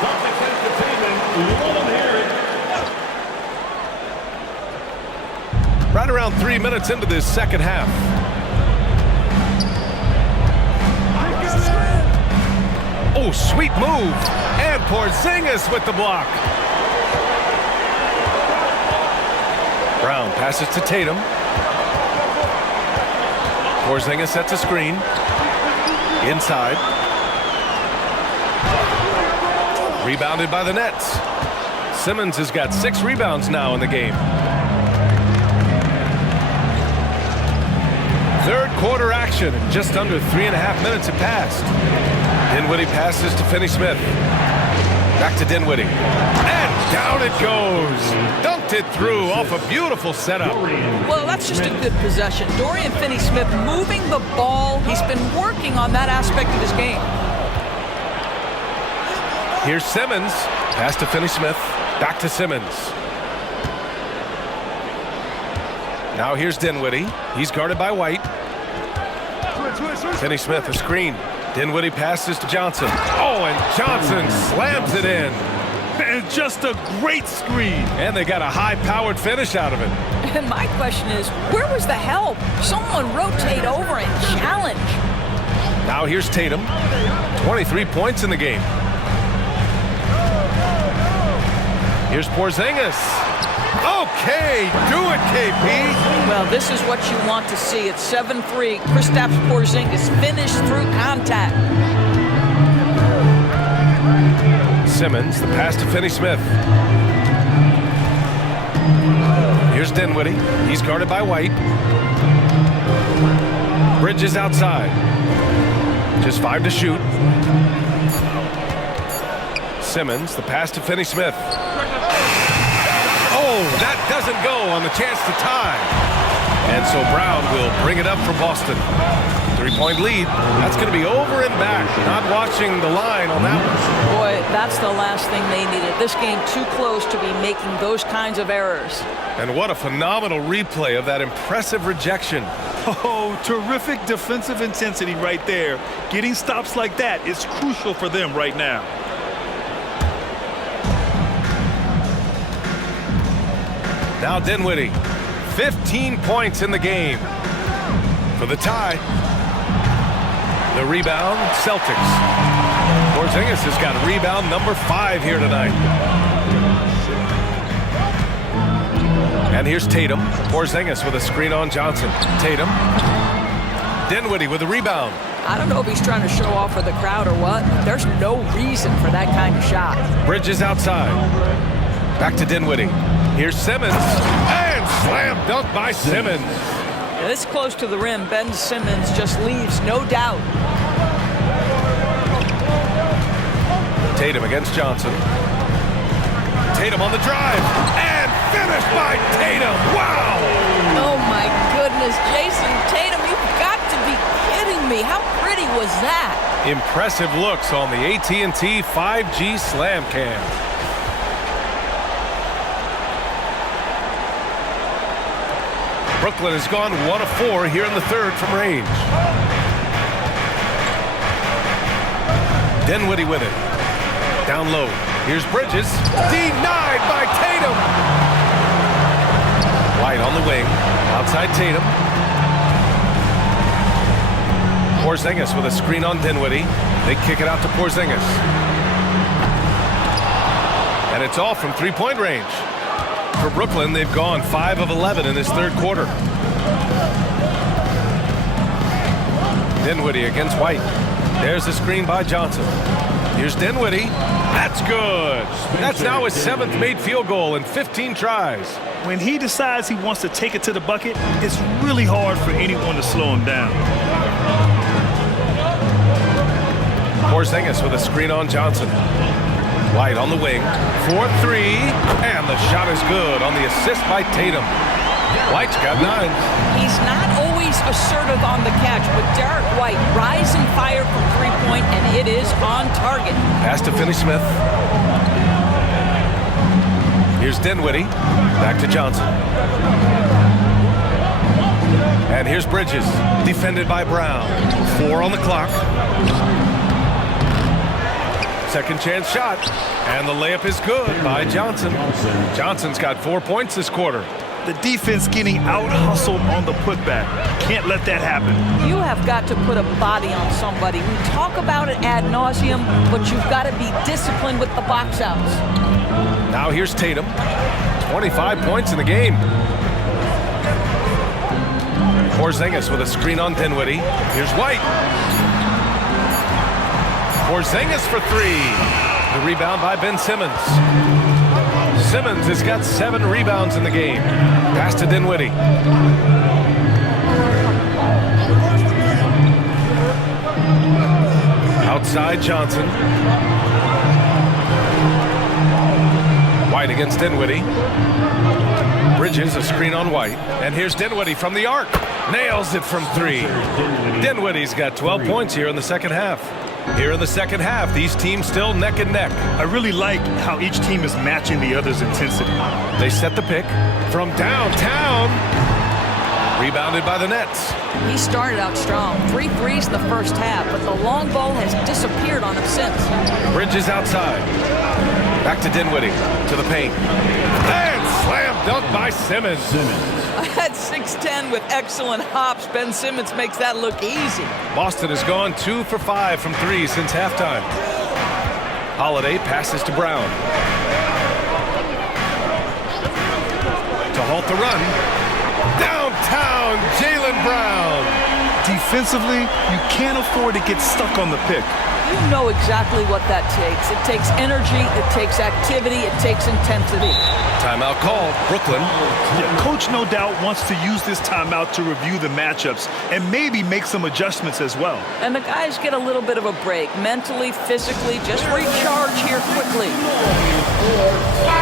Celtics entertainment. You want to hear it. Right around 3 minutes into this second half. Oh, sweet move. And Porzingis with the block. Brown passes to Tatum. Porzingis sets a screen. Inside. Rebounded by the Nets. Simmons has got 6 rebounds now in the game. Third quarter action. Just under 3.5 minutes have passed. Dinwiddie passes to Finney-Smith. Back to Dinwiddie. And down it goes. Dunked it through off a beautiful setup. Well, that's just a good possession. Dorian Finney-Smith moving the ball. He's been working on that aspect of his game. Here's Simmons. Pass to Finney-Smith. Back to Simmons. Now here's Dinwiddie. He's guarded by White. Finney-Smith a screen. Dinwiddie passes to Johnson. Oh, and Johnson slams it in. And just a great screen. And they got a high-powered finish out of it. And my question is, where was the help? Someone rotate over and challenge. Now here's Tatum. 23 points in the game. Here's Porzingis. Okay, do it, KP. Well, this is what you want to see. It's 7-3. Kristaps Porzingis finished through contact. Simmons, the pass to Finney-Smith. Here's Dinwiddie. He's guarded by White. Bridges outside. Just 5 to shoot. Simmons, the pass to Finney-Smith. Oh, that doesn't go on the chance to tie. And so Brown will bring it up for Boston. 3-point lead. That's going to be over and back. Not watching the line on that one. Boy, that's the last thing they needed. This game too close to be making those kinds of errors. And what a phenomenal replay of that impressive rejection. Oh, terrific defensive intensity right there. Getting stops like that is crucial for them right now. Now Dinwiddie, 15 points in the game for the tie. The rebound, Celtics. Porzingis has got rebound number 5 here tonight. And here's Tatum. Porzingis with a screen on Johnson. Tatum. Dinwiddie with a rebound. I don't know if he's trying to show off for the crowd or what, but there's no reason for that kind of shot. Bridges outside. Back to Dinwiddie. Here's Simmons. And slam dunk by Simmons. This close to the rim, Ben Simmons just leaves, no doubt. Tatum against Johnson. Tatum on the drive. And finished by Tatum. Wow! Oh, my goodness. Jason Tatum, you've got to be kidding me. How pretty was that? Impressive looks on the AT&T 5G Slam Cam. Brooklyn has gone 1 of 4 here in the third from range. Dinwiddie with it. Down low. Here's Bridges. Denied by Tatum. White on the wing. Outside Tatum. Porzingis with a screen on Dinwiddie. They kick it out to Porzingis. And it's all from 3-point range. For Brooklyn, they've gone 5 of 11 in this third quarter. Dinwiddie against White. There's the screen by Johnson. Here's Dinwiddie. That's good. That's now his 7th made field goal in 15 tries. When he decides he wants to take it to the bucket, it's really hard for anyone to slow him down. Porzingis with a screen on Johnson. White on the wing. 4-3. And the shot is good on the assist by Tatum. White's got 9. He's not always assertive on the catch, but Derek White rise and fire from 3-point, and it is on target. Pass to Finney-Smith. Here's Dinwiddie. Back to Johnson. And here's Bridges. Defended by Brown. 4 on the clock. Second chance shot. And the layup is good by Johnson. Johnson's got 4 points this quarter. The defense getting out-hustled on the putback. Can't let that happen. You have got to put a body on somebody. We talk about it ad nauseum, but you've got to be disciplined with the box outs. Now here's Tatum. 25 points in the game. Porzingis with a screen on Dinwiddie. Here's White. Porzingis for 3. The rebound by Ben Simmons. Simmons has got 7 rebounds in the game. Pass to Dinwiddie. Outside Johnson. White against Dinwiddie. Bridges, a screen on White. And here's Dinwiddie from the arc. Nails it from 3. Dinwiddie's got 12 points here in the second half. Here in the second half, these teams still neck and neck. I really like how each team is matching the other's intensity. They set the pick from downtown. Rebounded by the Nets. He started out strong. 3 threes in the first half, but the long ball has disappeared on him since. Bridges outside. Back to Dinwiddie. To the paint. And slam dunk by Simmons. At 6'10" with excellent hops, Ben Simmons makes that look easy. Boston has gone 2 for 5 from 3 since halftime. Holiday passes to Brown. To halt the run. Downtown, Jaylen Brown. defensively, you can't afford to get stuck on the pick. You know exactly what that takes. It takes energy, it takes activity, it takes intensity. Timeout called. Brooklyn. Yeah, Coach no doubt wants to use this timeout to review the matchups and maybe make some adjustments as well. And the guys get a little bit of a break, mentally, physically, just recharge here quickly.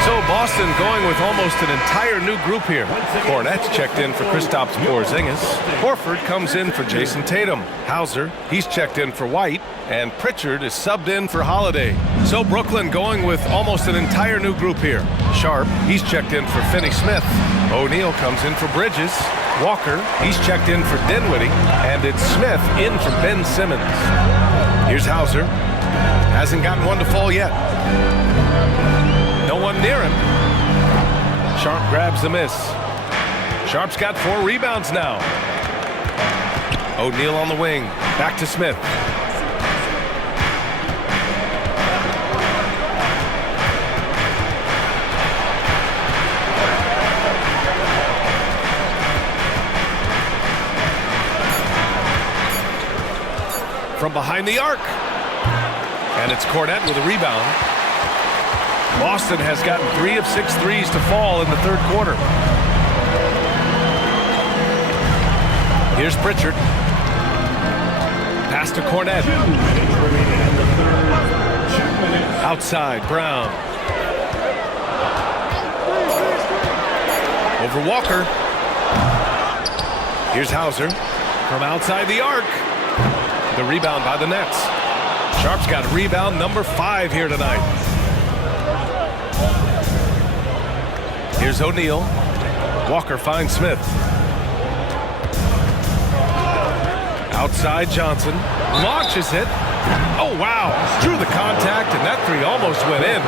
So Boston going with almost an entire new group here. Cornette's checked in for Kristaps Porzingis. Horford comes in for Jason Tatum. Hauser, he's checked in for White. And Pritchard is subbed in for Holiday. So Brooklyn going with almost an entire new group here. Sharp, he's checked in for Finney Smith. O'Neal comes in for Bridges. Walker, he's checked in for Dinwiddie. And it's Smith in for Ben Simmons. Here's Hauser. Hasn't gotten one to fall yet. No one near him. Sharp grabs the miss. Sharp's got 4 rebounds now. O'Neal on the wing. Back to Smith. From behind the arc. And it's Cornette with a rebound. Boston has gotten 3 of 6 threes to fall in the third quarter. Here's Pritchard. Pass to Cornette. Outside, Brown. Over Walker. Here's Hauser. From outside the arc. The rebound by the Nets. Sharp's got rebound number 5 here tonight. Here's O'Neal. Walker finds Smith. Outside Johnson. Launches it. Oh, wow. Drew the contact, and that 3 almost went in.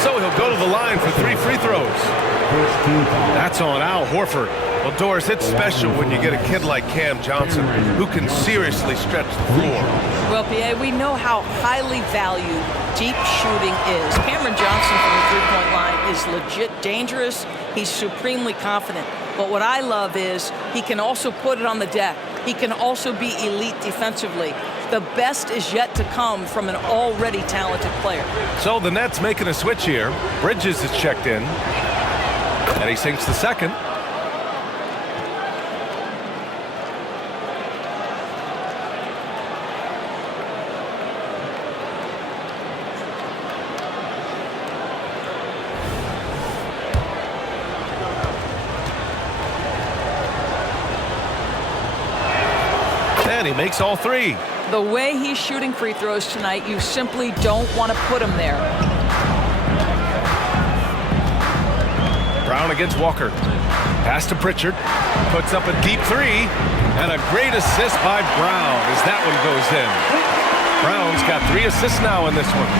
So he'll go to the line for 3 free throws. That's on Al Horford. Well, Doris, it's special when you get a kid like Cam Johnson who can seriously stretch the floor. Well, Pierre, we know how highly valued deep shooting is. Cameron Johnson from the three-point line is legit dangerous. He's supremely confident. But what I love is he can also put it on the deck. He can also be elite defensively. The best is yet to come from an already talented player. So the Nets making a switch here. Bridges is checked in. And he sinks the second. And he makes all 3. The way he's shooting free throws tonight, you simply don't want to put him there. Brown against Walker. Pass to Pritchard. Puts up a deep 3. And a great assist by Brown as that one goes in. Brown's got 3 assists now in this one.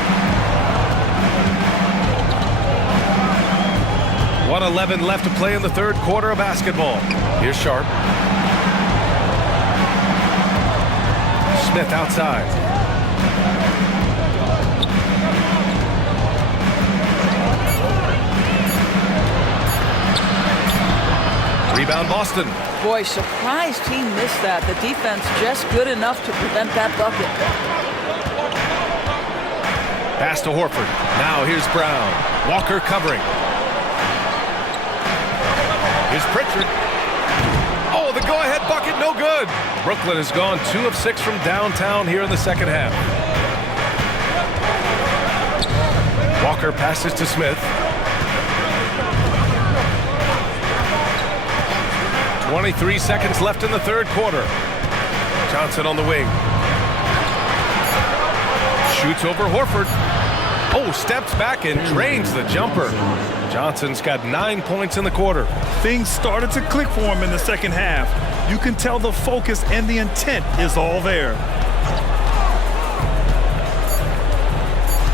1:11 left to play in the third quarter of basketball. Here's Sharp. Smith outside. Rebound Boston. Boy, surprised he missed that. The defense just good enough to prevent that bucket. Pass to Horford. Now here's Brown. Walker covering. Here's Pritchard. Oh, the go-ahead bucket, no good. Brooklyn has gone 2 of 6 from downtown here in the second half. Walker passes to Smith. 23 seconds left in the third quarter. Johnson on the wing. Shoots over Horford. Oh, steps back and drains the jumper. Johnson's got 9 points in the quarter. Things started to click for him in the second half. You can tell the focus and the intent is all there.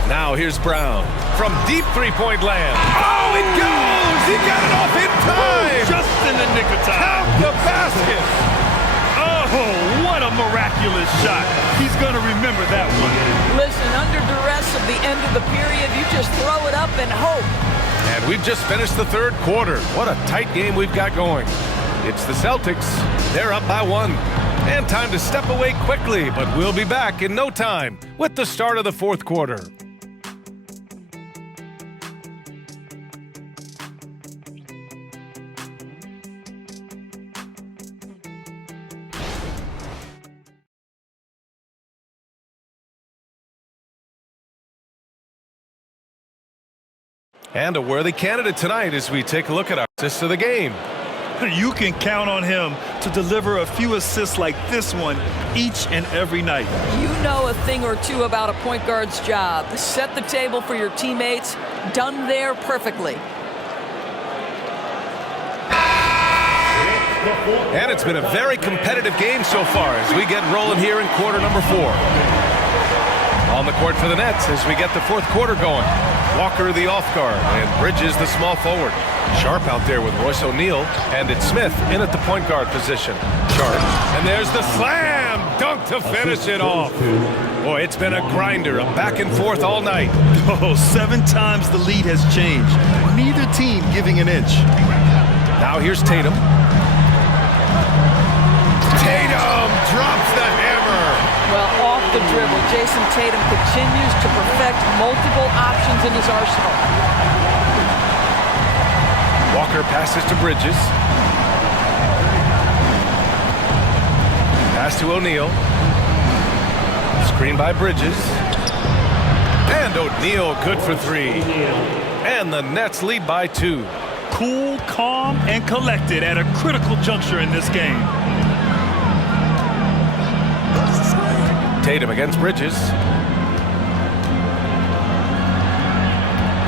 Now here's Brown from deep three-point land. Oh, it goes! He got it off in time! Just in the nick of time. Count the basket! Oh, what a miraculous shot. He's going to remember that one. Listen, under duress of the end of the period, you just throw it up and hope. And we've just finished the third quarter. What a tight game we've got going. It's the Celtics. They're up by 1. And time to step away quickly, but we'll be back in no time with the start of the fourth quarter. And a worthy candidate tonight as we take a look at our assists of the game. You can count on him to deliver a few assists like this one each and every night. You know a thing or two about a point guard's job. Set the table for your teammates. Done there perfectly. And it's been a very competitive game so far as we get rolling here in quarter number 4. On the court for the Nets as we get the fourth quarter going. Walker the off guard and Bridges the small forward. Sharp out there with Royce O'Neal, and it's Smith in at the point guard position. Sharp, and there's the slam dunk to finish it off. Boy, it's been a grinder, a back and forth all night. Oh, 7 times the lead has changed. Neither team giving an inch. Now here's Tatum. Tatum drops the hammer. Well, off the dribble, Jason Tatum continues to perfect multiple options in his arsenal. Walker passes to Bridges. Pass to O'Neal. Screen by Bridges. And O'Neal good for 3. And the Nets lead by 2. Cool, calm, and collected at a critical juncture in this game. Tatum against Bridges.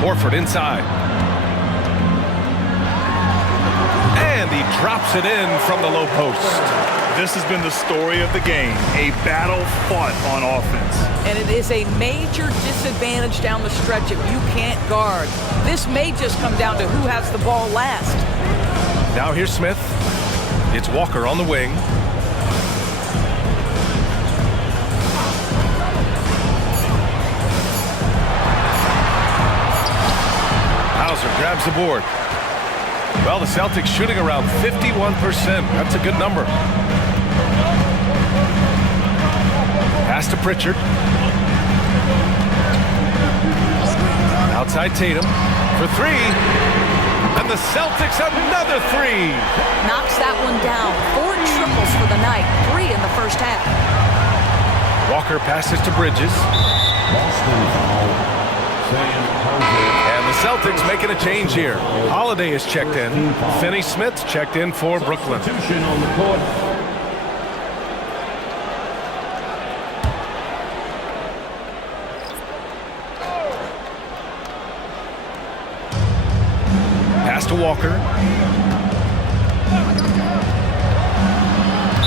Horford inside. And he drops it in from the low post. This has been the story of the game, a battle fought on offense. And it is a major disadvantage down the stretch if you can't guard. This may just come down to who has the ball last. Now here's Smith. It's Walker on the wing. Grabs the board. Well, the Celtics shooting around 51%. That's a good number. Pass to Pritchard. Outside Tatum for 3. And the Celtics another 3. Knocks that one down. 4 triples for the night. 3 in the first half. Walker passes to Bridges. Boston foul. And the Celtics making a change here. Holiday is checked in. Finney-Smith checked in for Brooklyn. On the court. Pass to Walker.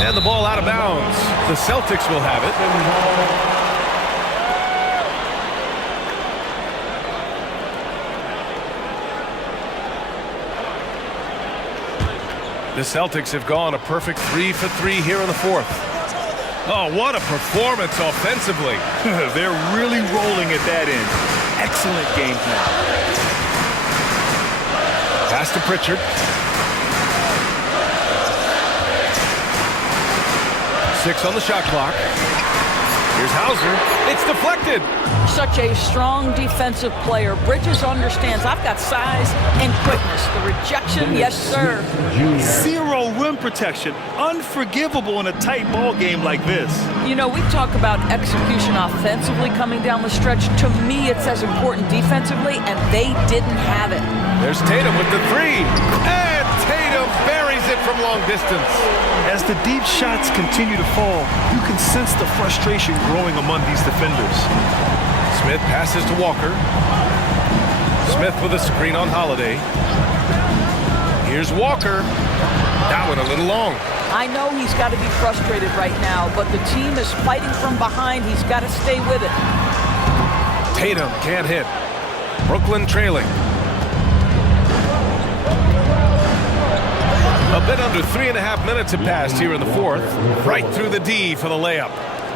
And the ball out of bounds. The Celtics will have it. The Celtics have gone a perfect 3 for 3 here in the fourth. Oh, what a performance offensively. They're really rolling at that end. Excellent game plan. Pass to Pritchard. 6 on the shot clock. Here's Hauser. It's deflected. Such a strong defensive player. Bridges understands I've got size and quickness. The rejection, yes, sir. 0 rim protection. Unforgivable in a tight ball game like this. You know, we talk about execution offensively coming down the stretch. To me, it's as important defensively, and they didn't have it. There's Tatum with the 3. And Tatum buries it from long distance. As the deep shots continue to fall, you can sense the frustration growing among these defenders. Smith passes to Walker. Smith with a screen on Holiday. Here's Walker. That one a little long. I know he's got to be frustrated right now, but the team is fighting from behind. He's got to stay with it. Tatum can't hit. Brooklyn trailing. A bit under 3.5 minutes have passed here in the fourth. Right through the D for the layup.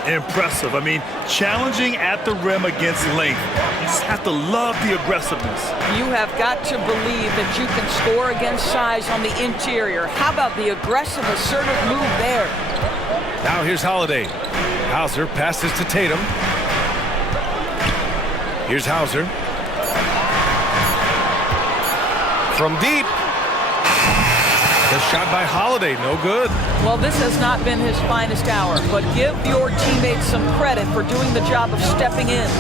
Impressive. I mean, challenging at the rim against length. You just have to love the aggressiveness. You have got to believe that you can score against size on the interior. How about the aggressive, assertive move there? Now here's Holiday. Hauser passes to Tatum. Here's Hauser. From deep. The shot by Holiday, no good. Well, this has not been his finest hour, but give your teammates some credit for doing the job of stepping in.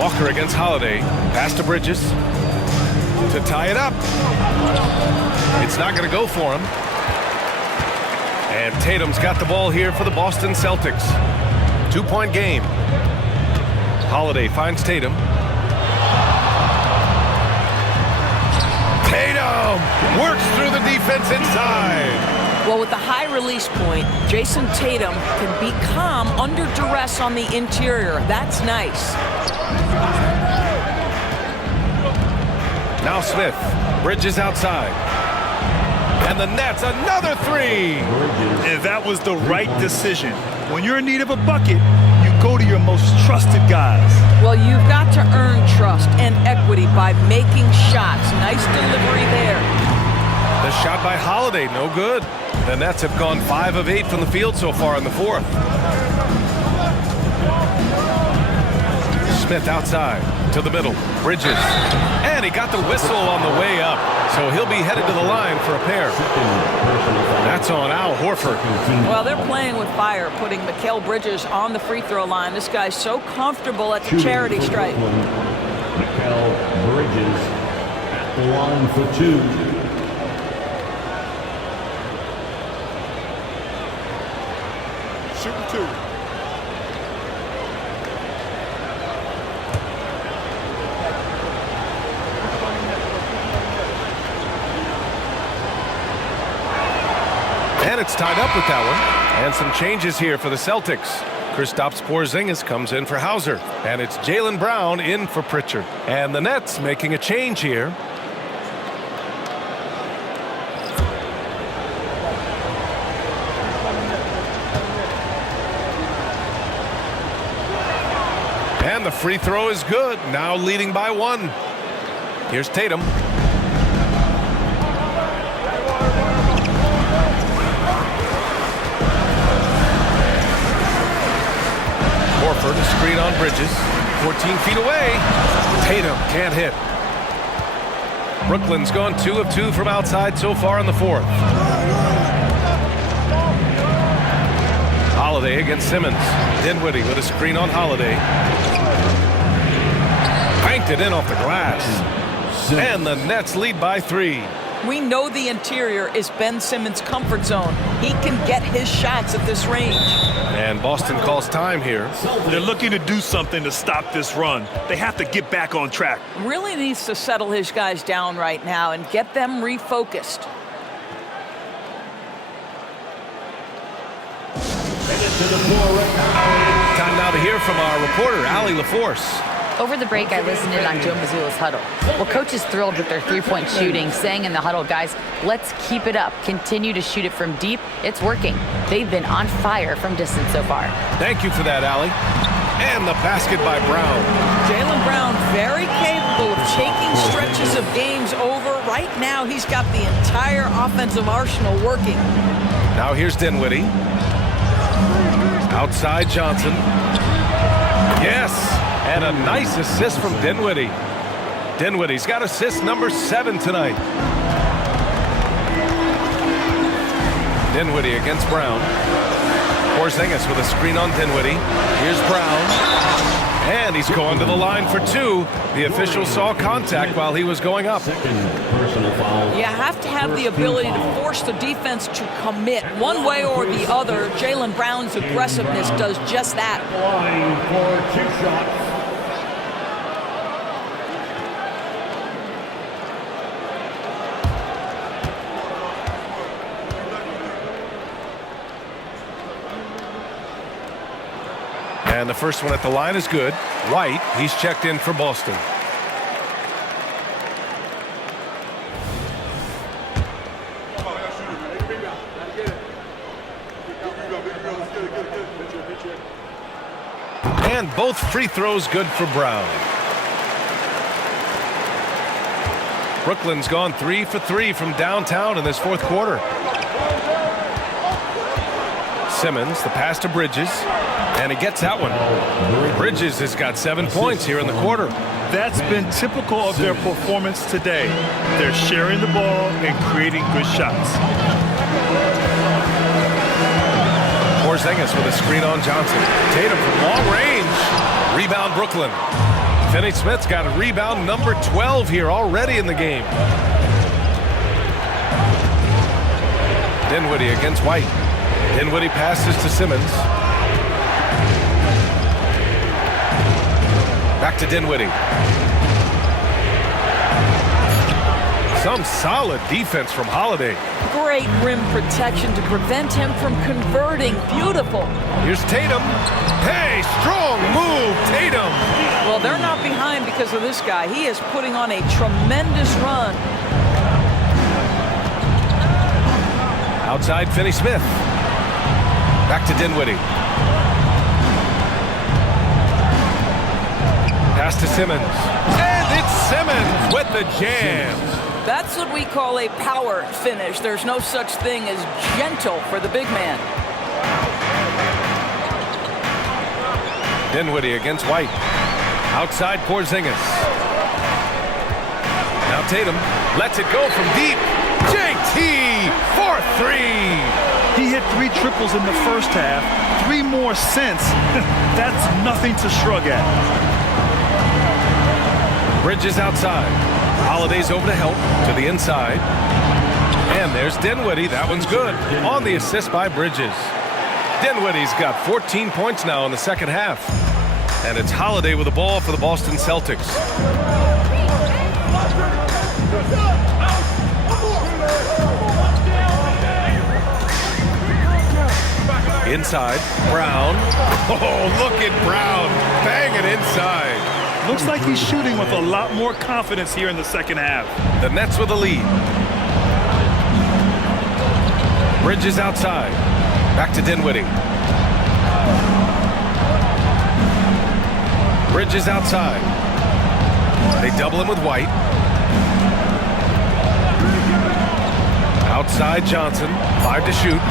Walker against Holiday. Pass to Bridges. To tie it up. It's not going to go for him. And Tatum's got the ball here for the Boston Celtics. 2-point game. Holiday finds Tatum. Tatum works through the defense inside. Well, with the high release point, Jason Tatum can be calm under duress on the interior. That's nice. Now Smith. Bridges outside. And the Nets, another three. And that was the right decision. When you're in need of a bucket, you go to your most trusted guys. Well, you've got to earn trust and equity by making shots. Nice delivery there. The shot by Holiday, no good. The Nets have gone 5 of 8 from the field so far in the fourth. Smith outside to the middle. Bridges. And he got the whistle on the way up. So he'll be headed to the line for a pair. That's on Al Horford. Well, they're playing with fire, putting Mikal Bridges on the free throw line. This guy's so comfortable at the charity stripe. Mikal Bridges at the line for 2. Shooting 2. And it's tied up with that one. And some changes here for the Celtics. Kristaps Porzingis comes in for Hauser. And it's Jaylen Brown in for Pritchard. And the Nets making a change here. And the free throw is good. Now leading by 1. Here's Tatum. Horford, a screen on Bridges. 14 feet away. Tatum can't hit. Brooklyn's gone 2 of 2 from outside so far in the fourth. Holiday against Simmons. Dinwiddie with a screen on Holiday. Banked it in off the glass. And the Nets lead by 3. We know the interior is Ben Simmons' comfort zone. He can get his shots at this range. And Boston calls time here. They're looking to do something to stop this run. They have to get back on track. Really needs to settle his guys down right now and get them refocused. Time now to hear from our reporter, Allie LaForce. Over the break, I listened in on Joe Mazzulla's huddle. Well, coach is thrilled with their three-point shooting, saying in the huddle, guys, let's keep it up. Continue to shoot it from deep. It's working. They've been on fire from distance so far. Thank you for that, Allie. And the basket by Brown. Jaylen Brown, very capable of taking stretches of games over. Right now, he's got the entire offensive arsenal working. Now here's Dinwiddie. Outside Johnson. Yes, and a nice assist from Dinwiddie. Dinwiddie's got assist number 7 tonight. Dinwiddie against Brown. Porzingis with a screen on Dinwiddie. Here's Brown. And he's going to the line for 2. The official saw contact while he was going up. You have to have the ability to force the defense to commit one way or the other. Jaylen Brown's aggressiveness does just that. Line for 2 shots. And the first one at the line is good. White, he's checked in for Boston. And both free throws good for Brown. Brooklyn's gone 3 for 3 from downtown in this fourth quarter. Simmons, the pass to Bridges, and he gets that one. Bridges has got 7 points here in the quarter. That's been typical of their performance today. They're sharing the ball and creating good shots. Porzingis with a screen on Johnson. Tatum from long range. Rebound Brooklyn. Finney-Smith's got a rebound number 12 here already in the game. Dinwiddie against White. Dinwiddie passes to Simmons. Back to Dinwiddie. Some solid defense from Holiday. Great rim protection to prevent him from converting. Beautiful. Here's Tatum. Hey, strong move, Tatum. Well, they're not behind because of this guy. He is putting on a tremendous run. Outside Finney-Smith. Back to Dinwiddie. Pass to Simmons. And it's Simmons with the jam. That's what we call a power finish. There's no such thing as gentle for the big man. Dinwiddie against White. Outside Porzingis. Now Tatum lets it go from deep. JT for 3. He hit 3 triples in the first half, 3 more since. That's nothing to shrug at. Bridges outside. Holiday's over to help to the inside. And there's Dinwiddie. That one's good. On the assist by Bridges. Dinwiddie's got 14 points now in the second half. And it's Holiday with the ball for the Boston Celtics. Inside, Brown. Oh, look at Brown. Bang it inside. Looks like he's shooting with a lot more confidence here in the second half. The Nets with the lead. Bridges outside. Back to Dinwiddie. Bridges outside. They double him with White. Outside Johnson. 5 to shoot.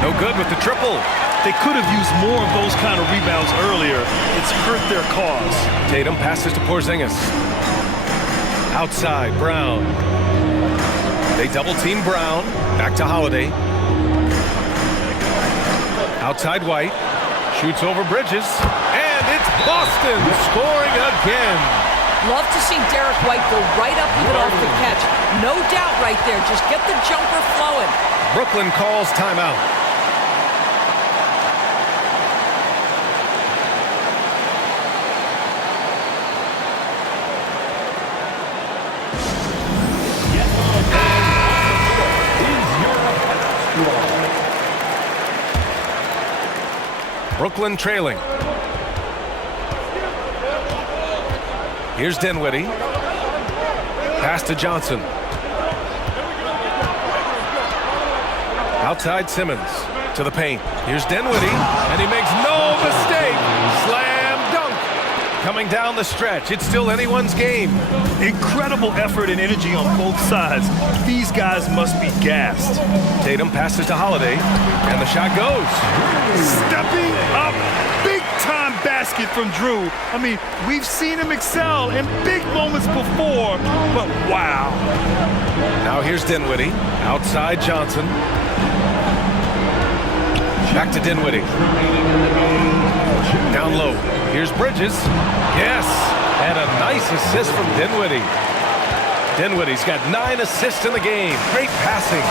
No good with the triple. They could have used more of those kind of rebounds earlier. It's hurt their cause. Tatum passes to Porzingis. Outside, Brown. They double-team Brown. Back to Holiday. Outside White. Shoots over Bridges. And it's Boston scoring again. Love to see Derek White go right up with it off the catch. No doubt right there. Just get the jumper flowing. Brooklyn calls timeout. Brooklyn trailing. Here's Dinwiddie. Pass to Johnson. Outside Simmons to the paint. Here's Dinwiddie, and he makes no mistake. Slam dunk. Coming down the stretch. It's still anyone's game. Incredible effort and energy on both sides. These guys must be gassed. Tatum passes to Holiday, and the shot goes. Stepping up, big-time basket from Drew. I mean, we've seen him excel in big moments before, but wow. Now here's Dinwiddie, outside Johnson. Back to Dinwiddie. Down low. Here's Bridges. Yes, and a nice assist from Dinwiddie. Dinwiddie's got 9 assists in the game. Great passing.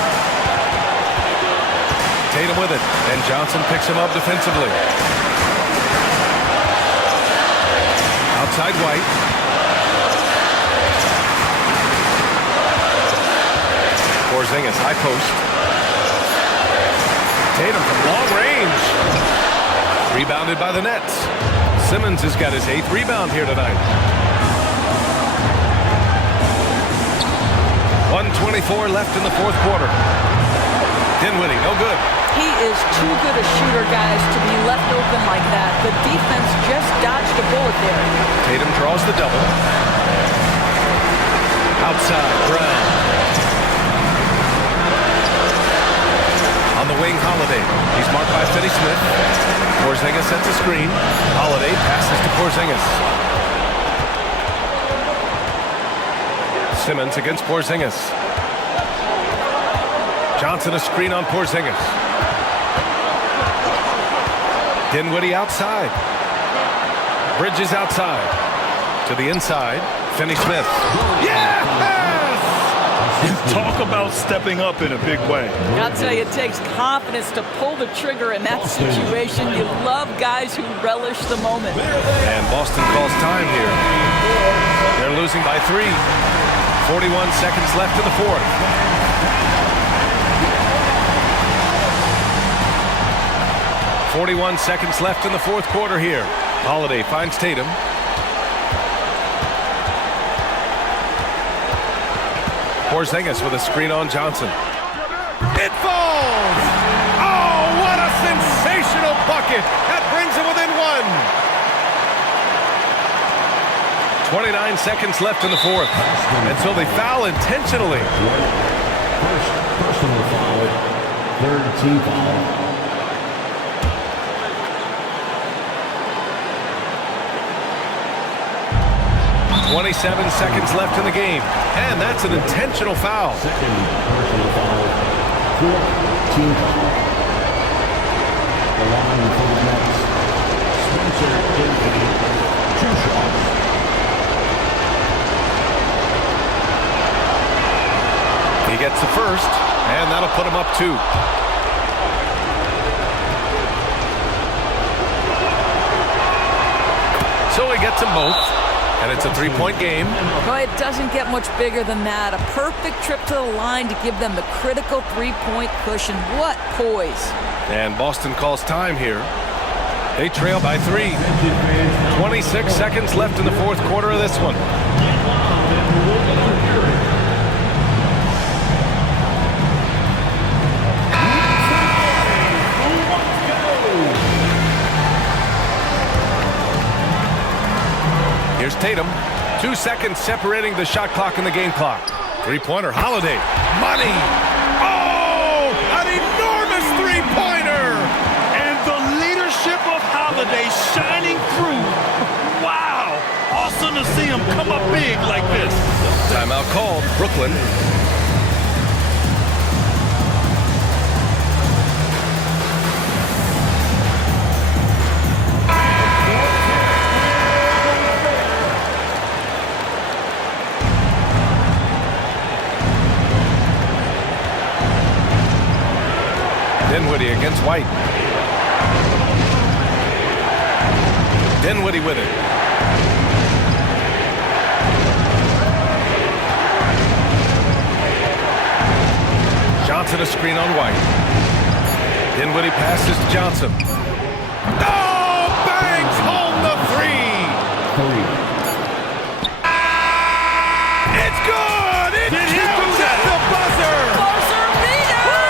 Tatum with it, and Johnson picks him up defensively. Outside White. Porzingis, high post. Tatum from long range. Rebounded by the Nets. Simmons has got his 8th rebound here tonight. 1:24 left in the fourth quarter. Dinwiddie, no good. He is too good a shooter, guys, to be left open like that. The defense just dodged a bullet there. Tatum draws the double. Outside, Brown. On the wing, Holiday. He's marked by Finney-Smith. Porzingis sets a screen. Holiday passes to Porzingis. Simmons against Porzingis. Johnson a screen on Porzingis. Dinwiddie outside. Bridges outside. To the inside. Finney-Smith. Yes! Talk about stepping up in a big way. I'll tell you, it takes confidence to pull the trigger in that situation. You love guys who relish the moment. And Boston calls time here. They're losing by 3. 41 seconds left in the fourth. .41 seconds left in the fourth quarter here. Holiday finds Tatum. Porzingis with a screen on Johnson. It falls! Oh, what a sensational bucket! That brings it within 1. 29 seconds left in the fourth. And so they foul intentionally. First personal foul, third team foul. 27 seconds left in the game. And that's an intentional foul. Second personal foul, fourth team foul. The line for the Nets. Spencer Dinwiddie, 2 shots. He gets the first, and that'll put him up 2. So he gets them both. And it's a 3-point game. No, it doesn't get much bigger than that. A perfect trip to the line to give them the critical 3-point cushion. What poise. And Boston calls time here. They trail by 3. 26 seconds left in the fourth quarter of this one. Here's Tatum. 2 seconds separating the shot clock and the game clock. 3-pointer, Holiday. Money! Oh! An enormous 3-pointer! And the leadership of Holiday shining through. Wow! Awesome to see him come up big like this. Timeout called. Brooklyn. Dinwiddie against White. Dinwiddie with it. Johnson a screen on White. Dinwiddie passes to Johnson. Oh, bangs home the 3. It's good! It counts at the buzzer! Buzzer beater!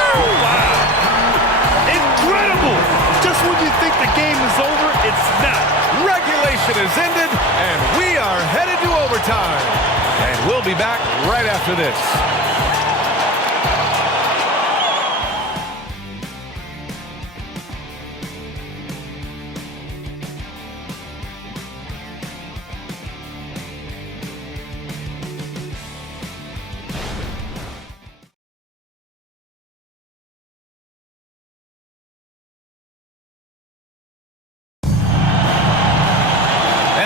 Just when you think the game is over, it's not. Regulation is ended, and we are headed to overtime. And we'll be back right after this.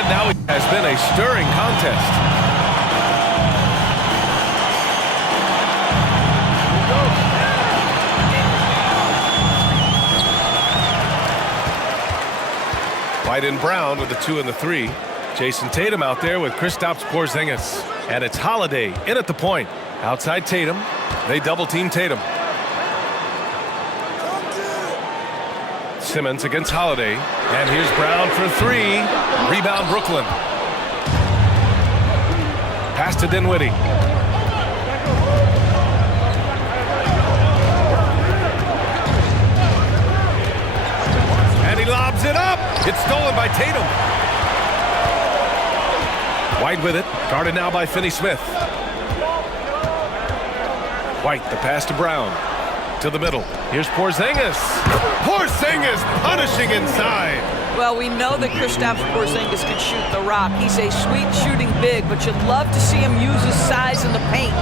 Now it has been a stirring contest. White and Brown with the 2 and the 3. Jason Tatum out there with Kristaps Porzingis. And it's Holiday in at the point. Outside Tatum. They double-team Tatum. Simmons against Holiday. And here's Brown for 3. Rebound Brooklyn. Pass to Dinwiddie. And he lobs it up. It's stolen by Tatum. White with it. Guarded now by Finney-Smith. White, the pass to Brown. To the middle. Here's Porzingis. Porzingis punishing inside. Well, we know that Kristaps Porzingis can shoot the rock. He's a sweet shooting big, but you'd love to see him use his size in the paint.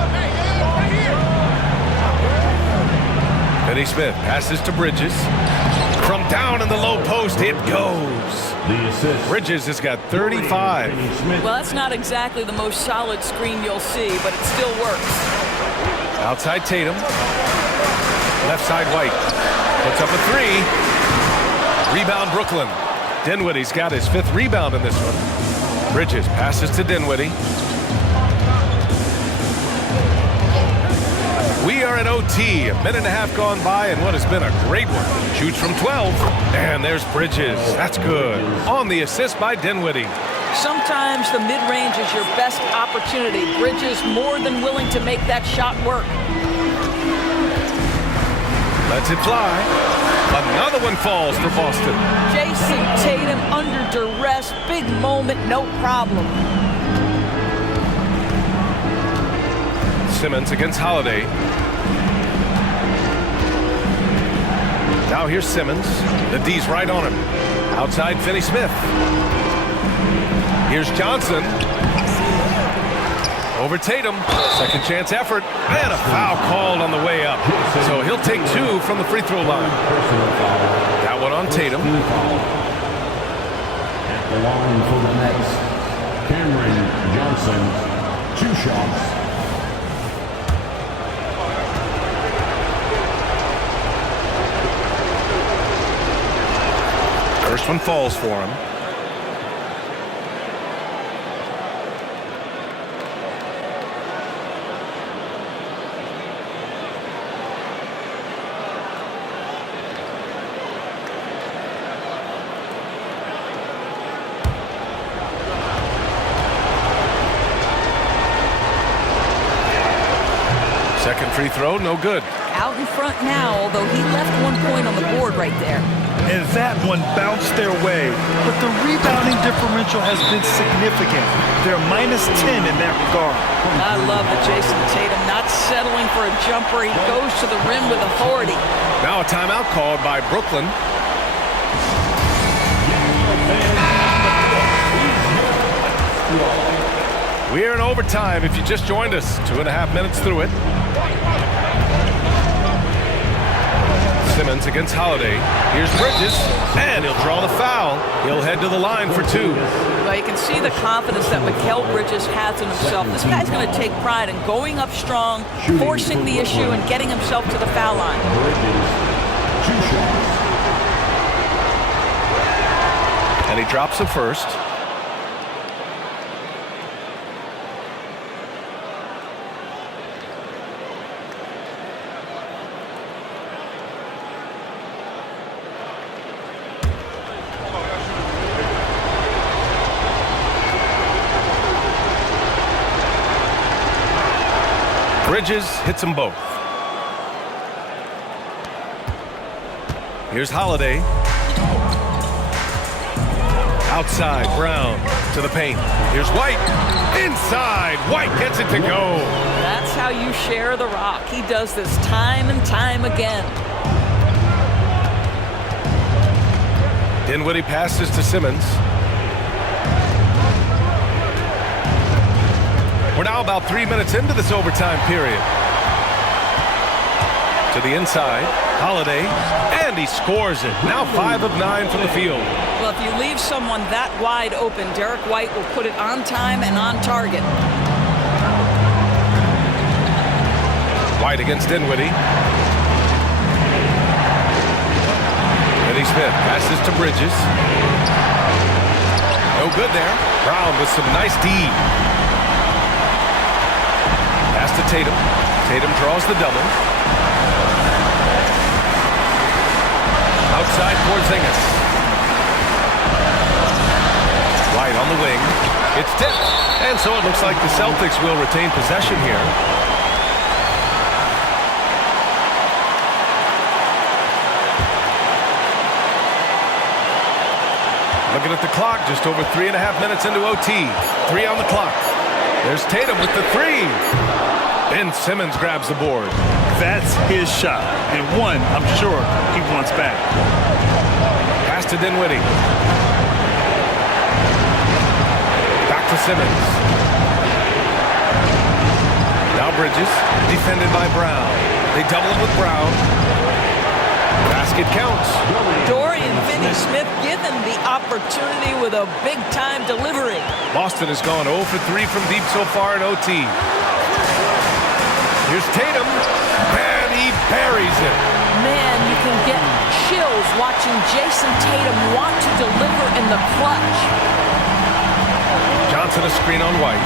Finney Smith passes to Bridges. From down in the low post, it goes. The assist. Bridges has got 35. Well, that's not exactly the most solid screen you'll see, but it still works. Outside Tatum. Left side White. Puts up a three. Rebound Brooklyn. Dinwiddie's got his 5th rebound in this one. Bridges passes to Dinwiddie. We are in OT. A minute and a half gone by and what has been a great one. Shoots from 12. And there's Bridges. That's good. On the assist by Dinwiddie. Sometimes the mid-range is your best opportunity. Bridges more than willing to make that shot work. Lets it fly. Another one falls for Boston. Jason Tatum under duress. Big moment, no problem. Simmons against Holiday. Now here's Simmons. The D's right on him. Outside Finney Smith. Here's Johnson. Over Tatum. Second chance effort. And a foul called on the way up. So he'll take 2 from the free throw line. That one on Tatum. At the line for the Nets, Cameron Johnson, 2 shots. First one falls for him. Second free throw, no good. Out in front now, although he left 1 point on the board right there. And that one bounced their way. But the rebounding differential has been significant. They're -10 in that regard. I love that Jason Tatum not settling for a jumper. He goes to the rim with authority. Now a timeout called by Brooklyn. We're in overtime if you just joined us. 2.5 minutes through it. Simmons against Holiday. Here's Bridges, and he'll draw the foul. He'll head to the line for 2. Well, you can see the confidence that Mikal Bridges has in himself. This guy's going to take pride in going up strong, forcing the issue, and getting himself to the foul line. Bridges, 2 shots. And he drops the first. Bridges hits them both. Here's Holiday. Outside, Brown to the paint. Here's White. Inside, White gets it to go. That's how you share the rock. He does this time and time again. Dinwiddie passes to Simmons. We're now about 3 minutes into this overtime period. To the inside, Holiday, and he scores it. Now 5 of 9 from the field. Well, if you leave someone that wide open, Derek White will put it on time and on target. White against Dinwiddie. Finney Smith passes to Bridges. No good there. Brown with some nice D. Pass to Tatum. Tatum draws the double. Outside Porzingis. White on the wing. It's tipped. And so it looks like the Celtics will retain possession here. Looking at the clock, just over 3.5 minutes into OT. 3 on the clock. There's Tatum with the 3. Ben Simmons grabs the board. That's his shot, and one I'm sure he wants back. Pass to Dinwiddie. Back to Simmons. Now Bridges, defended by Brown. They double it with Brown. Basket counts. Dorian Finney-Smith given the opportunity with a big-time delivery. Boston has gone 0 for 3 from deep so far in OT. Here's Tatum, and he buries it. Man, you can get chills watching Jason Tatum want to deliver in the clutch. Johnson a screen on White.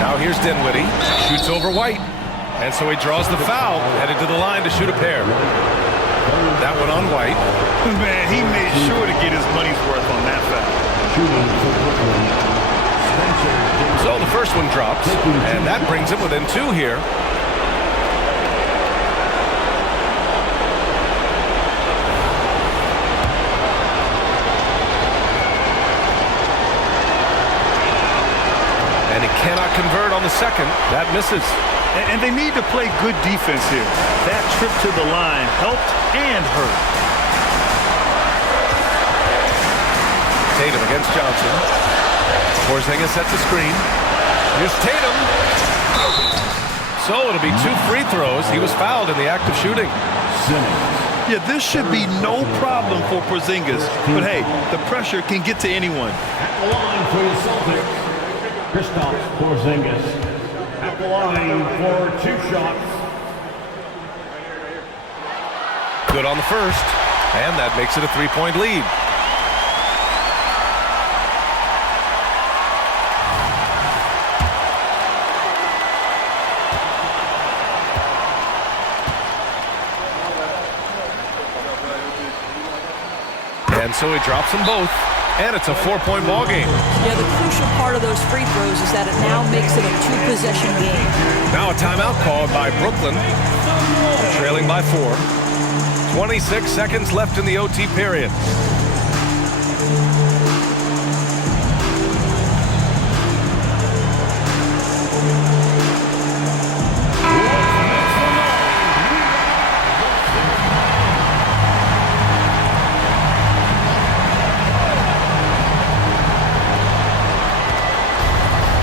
Now here's Dinwiddie, shoots over White. And so he draws the foul, headed to the line to shoot a pair. That one on White. Man, he made sure to get his money's worth on that foul. So the first one drops, and that brings him within 2 here. And he cannot convert on the second. That misses. And they need to play good defense here. That trip to the line helped and hurt. Tatum against Johnson. Porzingis sets a screen. Here's Tatum. So it'll be 2 free throws. He was fouled in the act of shooting. Yeah, this should be no problem for Porzingis. But hey, the pressure can get to anyone. At the line for the Celtics, Kristaps Porzingis. At the line for 2 shots. Good on the first, and that makes it a 3-point lead. And so he drops them both. And it's a 4-point ball game. Yeah, the crucial part of those free throws is that it now makes it a 2-possession game. Now a timeout called by Brooklyn, trailing by 4. 26 seconds left in the OT period.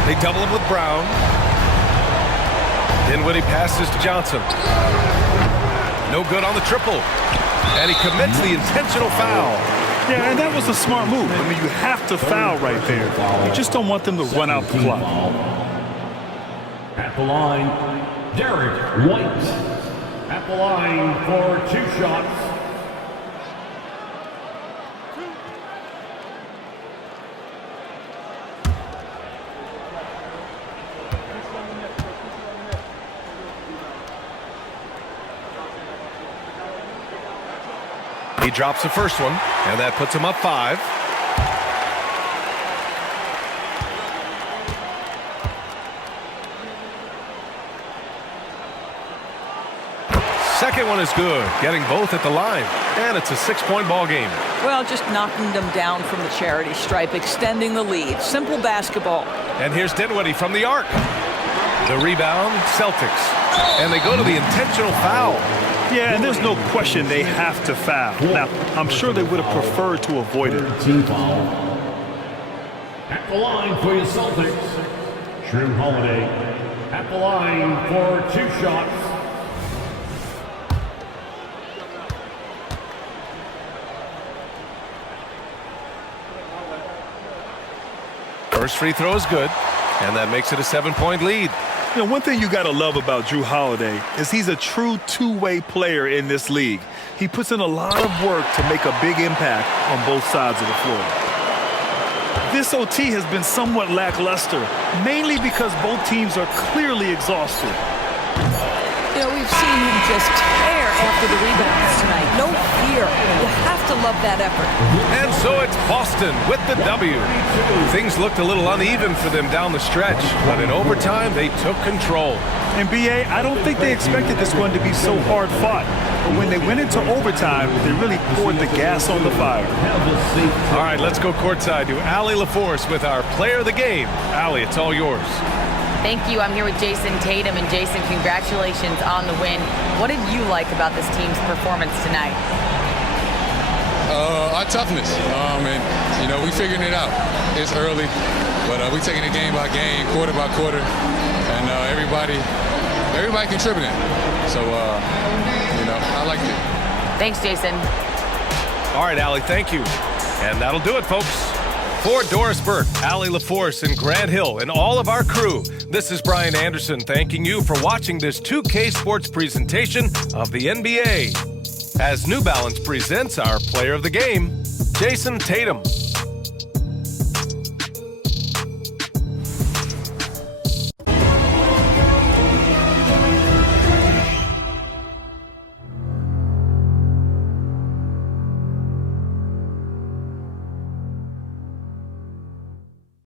They double him with Brown. Dinwiddie passes to Johnson. No good on the triple. And he commits the intentional foul. Yeah, and that was a smart move. I mean, you have to foul right there. You just don't want them to run out the clock. At the line, Derek White. At the line for 2 shots. He drops the first one, and that puts him up 5. Second one is good, getting both at the line, and it's a 6-point ball game. Well, just knocking them down from the charity stripe, extending the lead. Simple basketball. And here's Dinwiddie from the arc. The rebound, Celtics. And they go to the intentional foul. Yeah, and there's no question they have to foul. Now, I'm sure they would have preferred to avoid it. Team foul. At the line for your Celtics, Drew Holiday. At the line for 2 shots. First free throw is good, and that makes it a 7-point lead. You know, one thing you got to love about Drew Holiday is he's a true two-way player in this league. He puts in a lot of work to make a big impact on both sides of the floor. This OT has been somewhat lackluster, mainly because both teams are clearly exhausted. You know, we've seen him just tear after the rebounds tonight. No fear. You have to love that effort. And so it's Boston with the W. Things looked a little uneven for them down the stretch, but in overtime, they took control. And BA, I don't think they expected this one to be so hard fought. But when they went into overtime, they really poured the gas on the fire. All right, let's go courtside to Allie LaForce with our player of the game. Allie, it's all yours. Thank you. I'm here with Jason Tatum. And Jason, congratulations on the win. What did you like about this team's performance tonight? Our toughness. And, we figuring it out. It's early, but we taking it game by game, quarter by quarter, and everybody contributing. So, I liked it. Thanks, Jason. All right, Allie, thank you. And that'll do it, folks. For Doris Burke, Allie LaForce, and Grant Hill, and all of our crew, this is Brian Anderson thanking you for watching this 2K Sports presentation of the NBA. As New Balance presents our player of the game, Jason Tatum.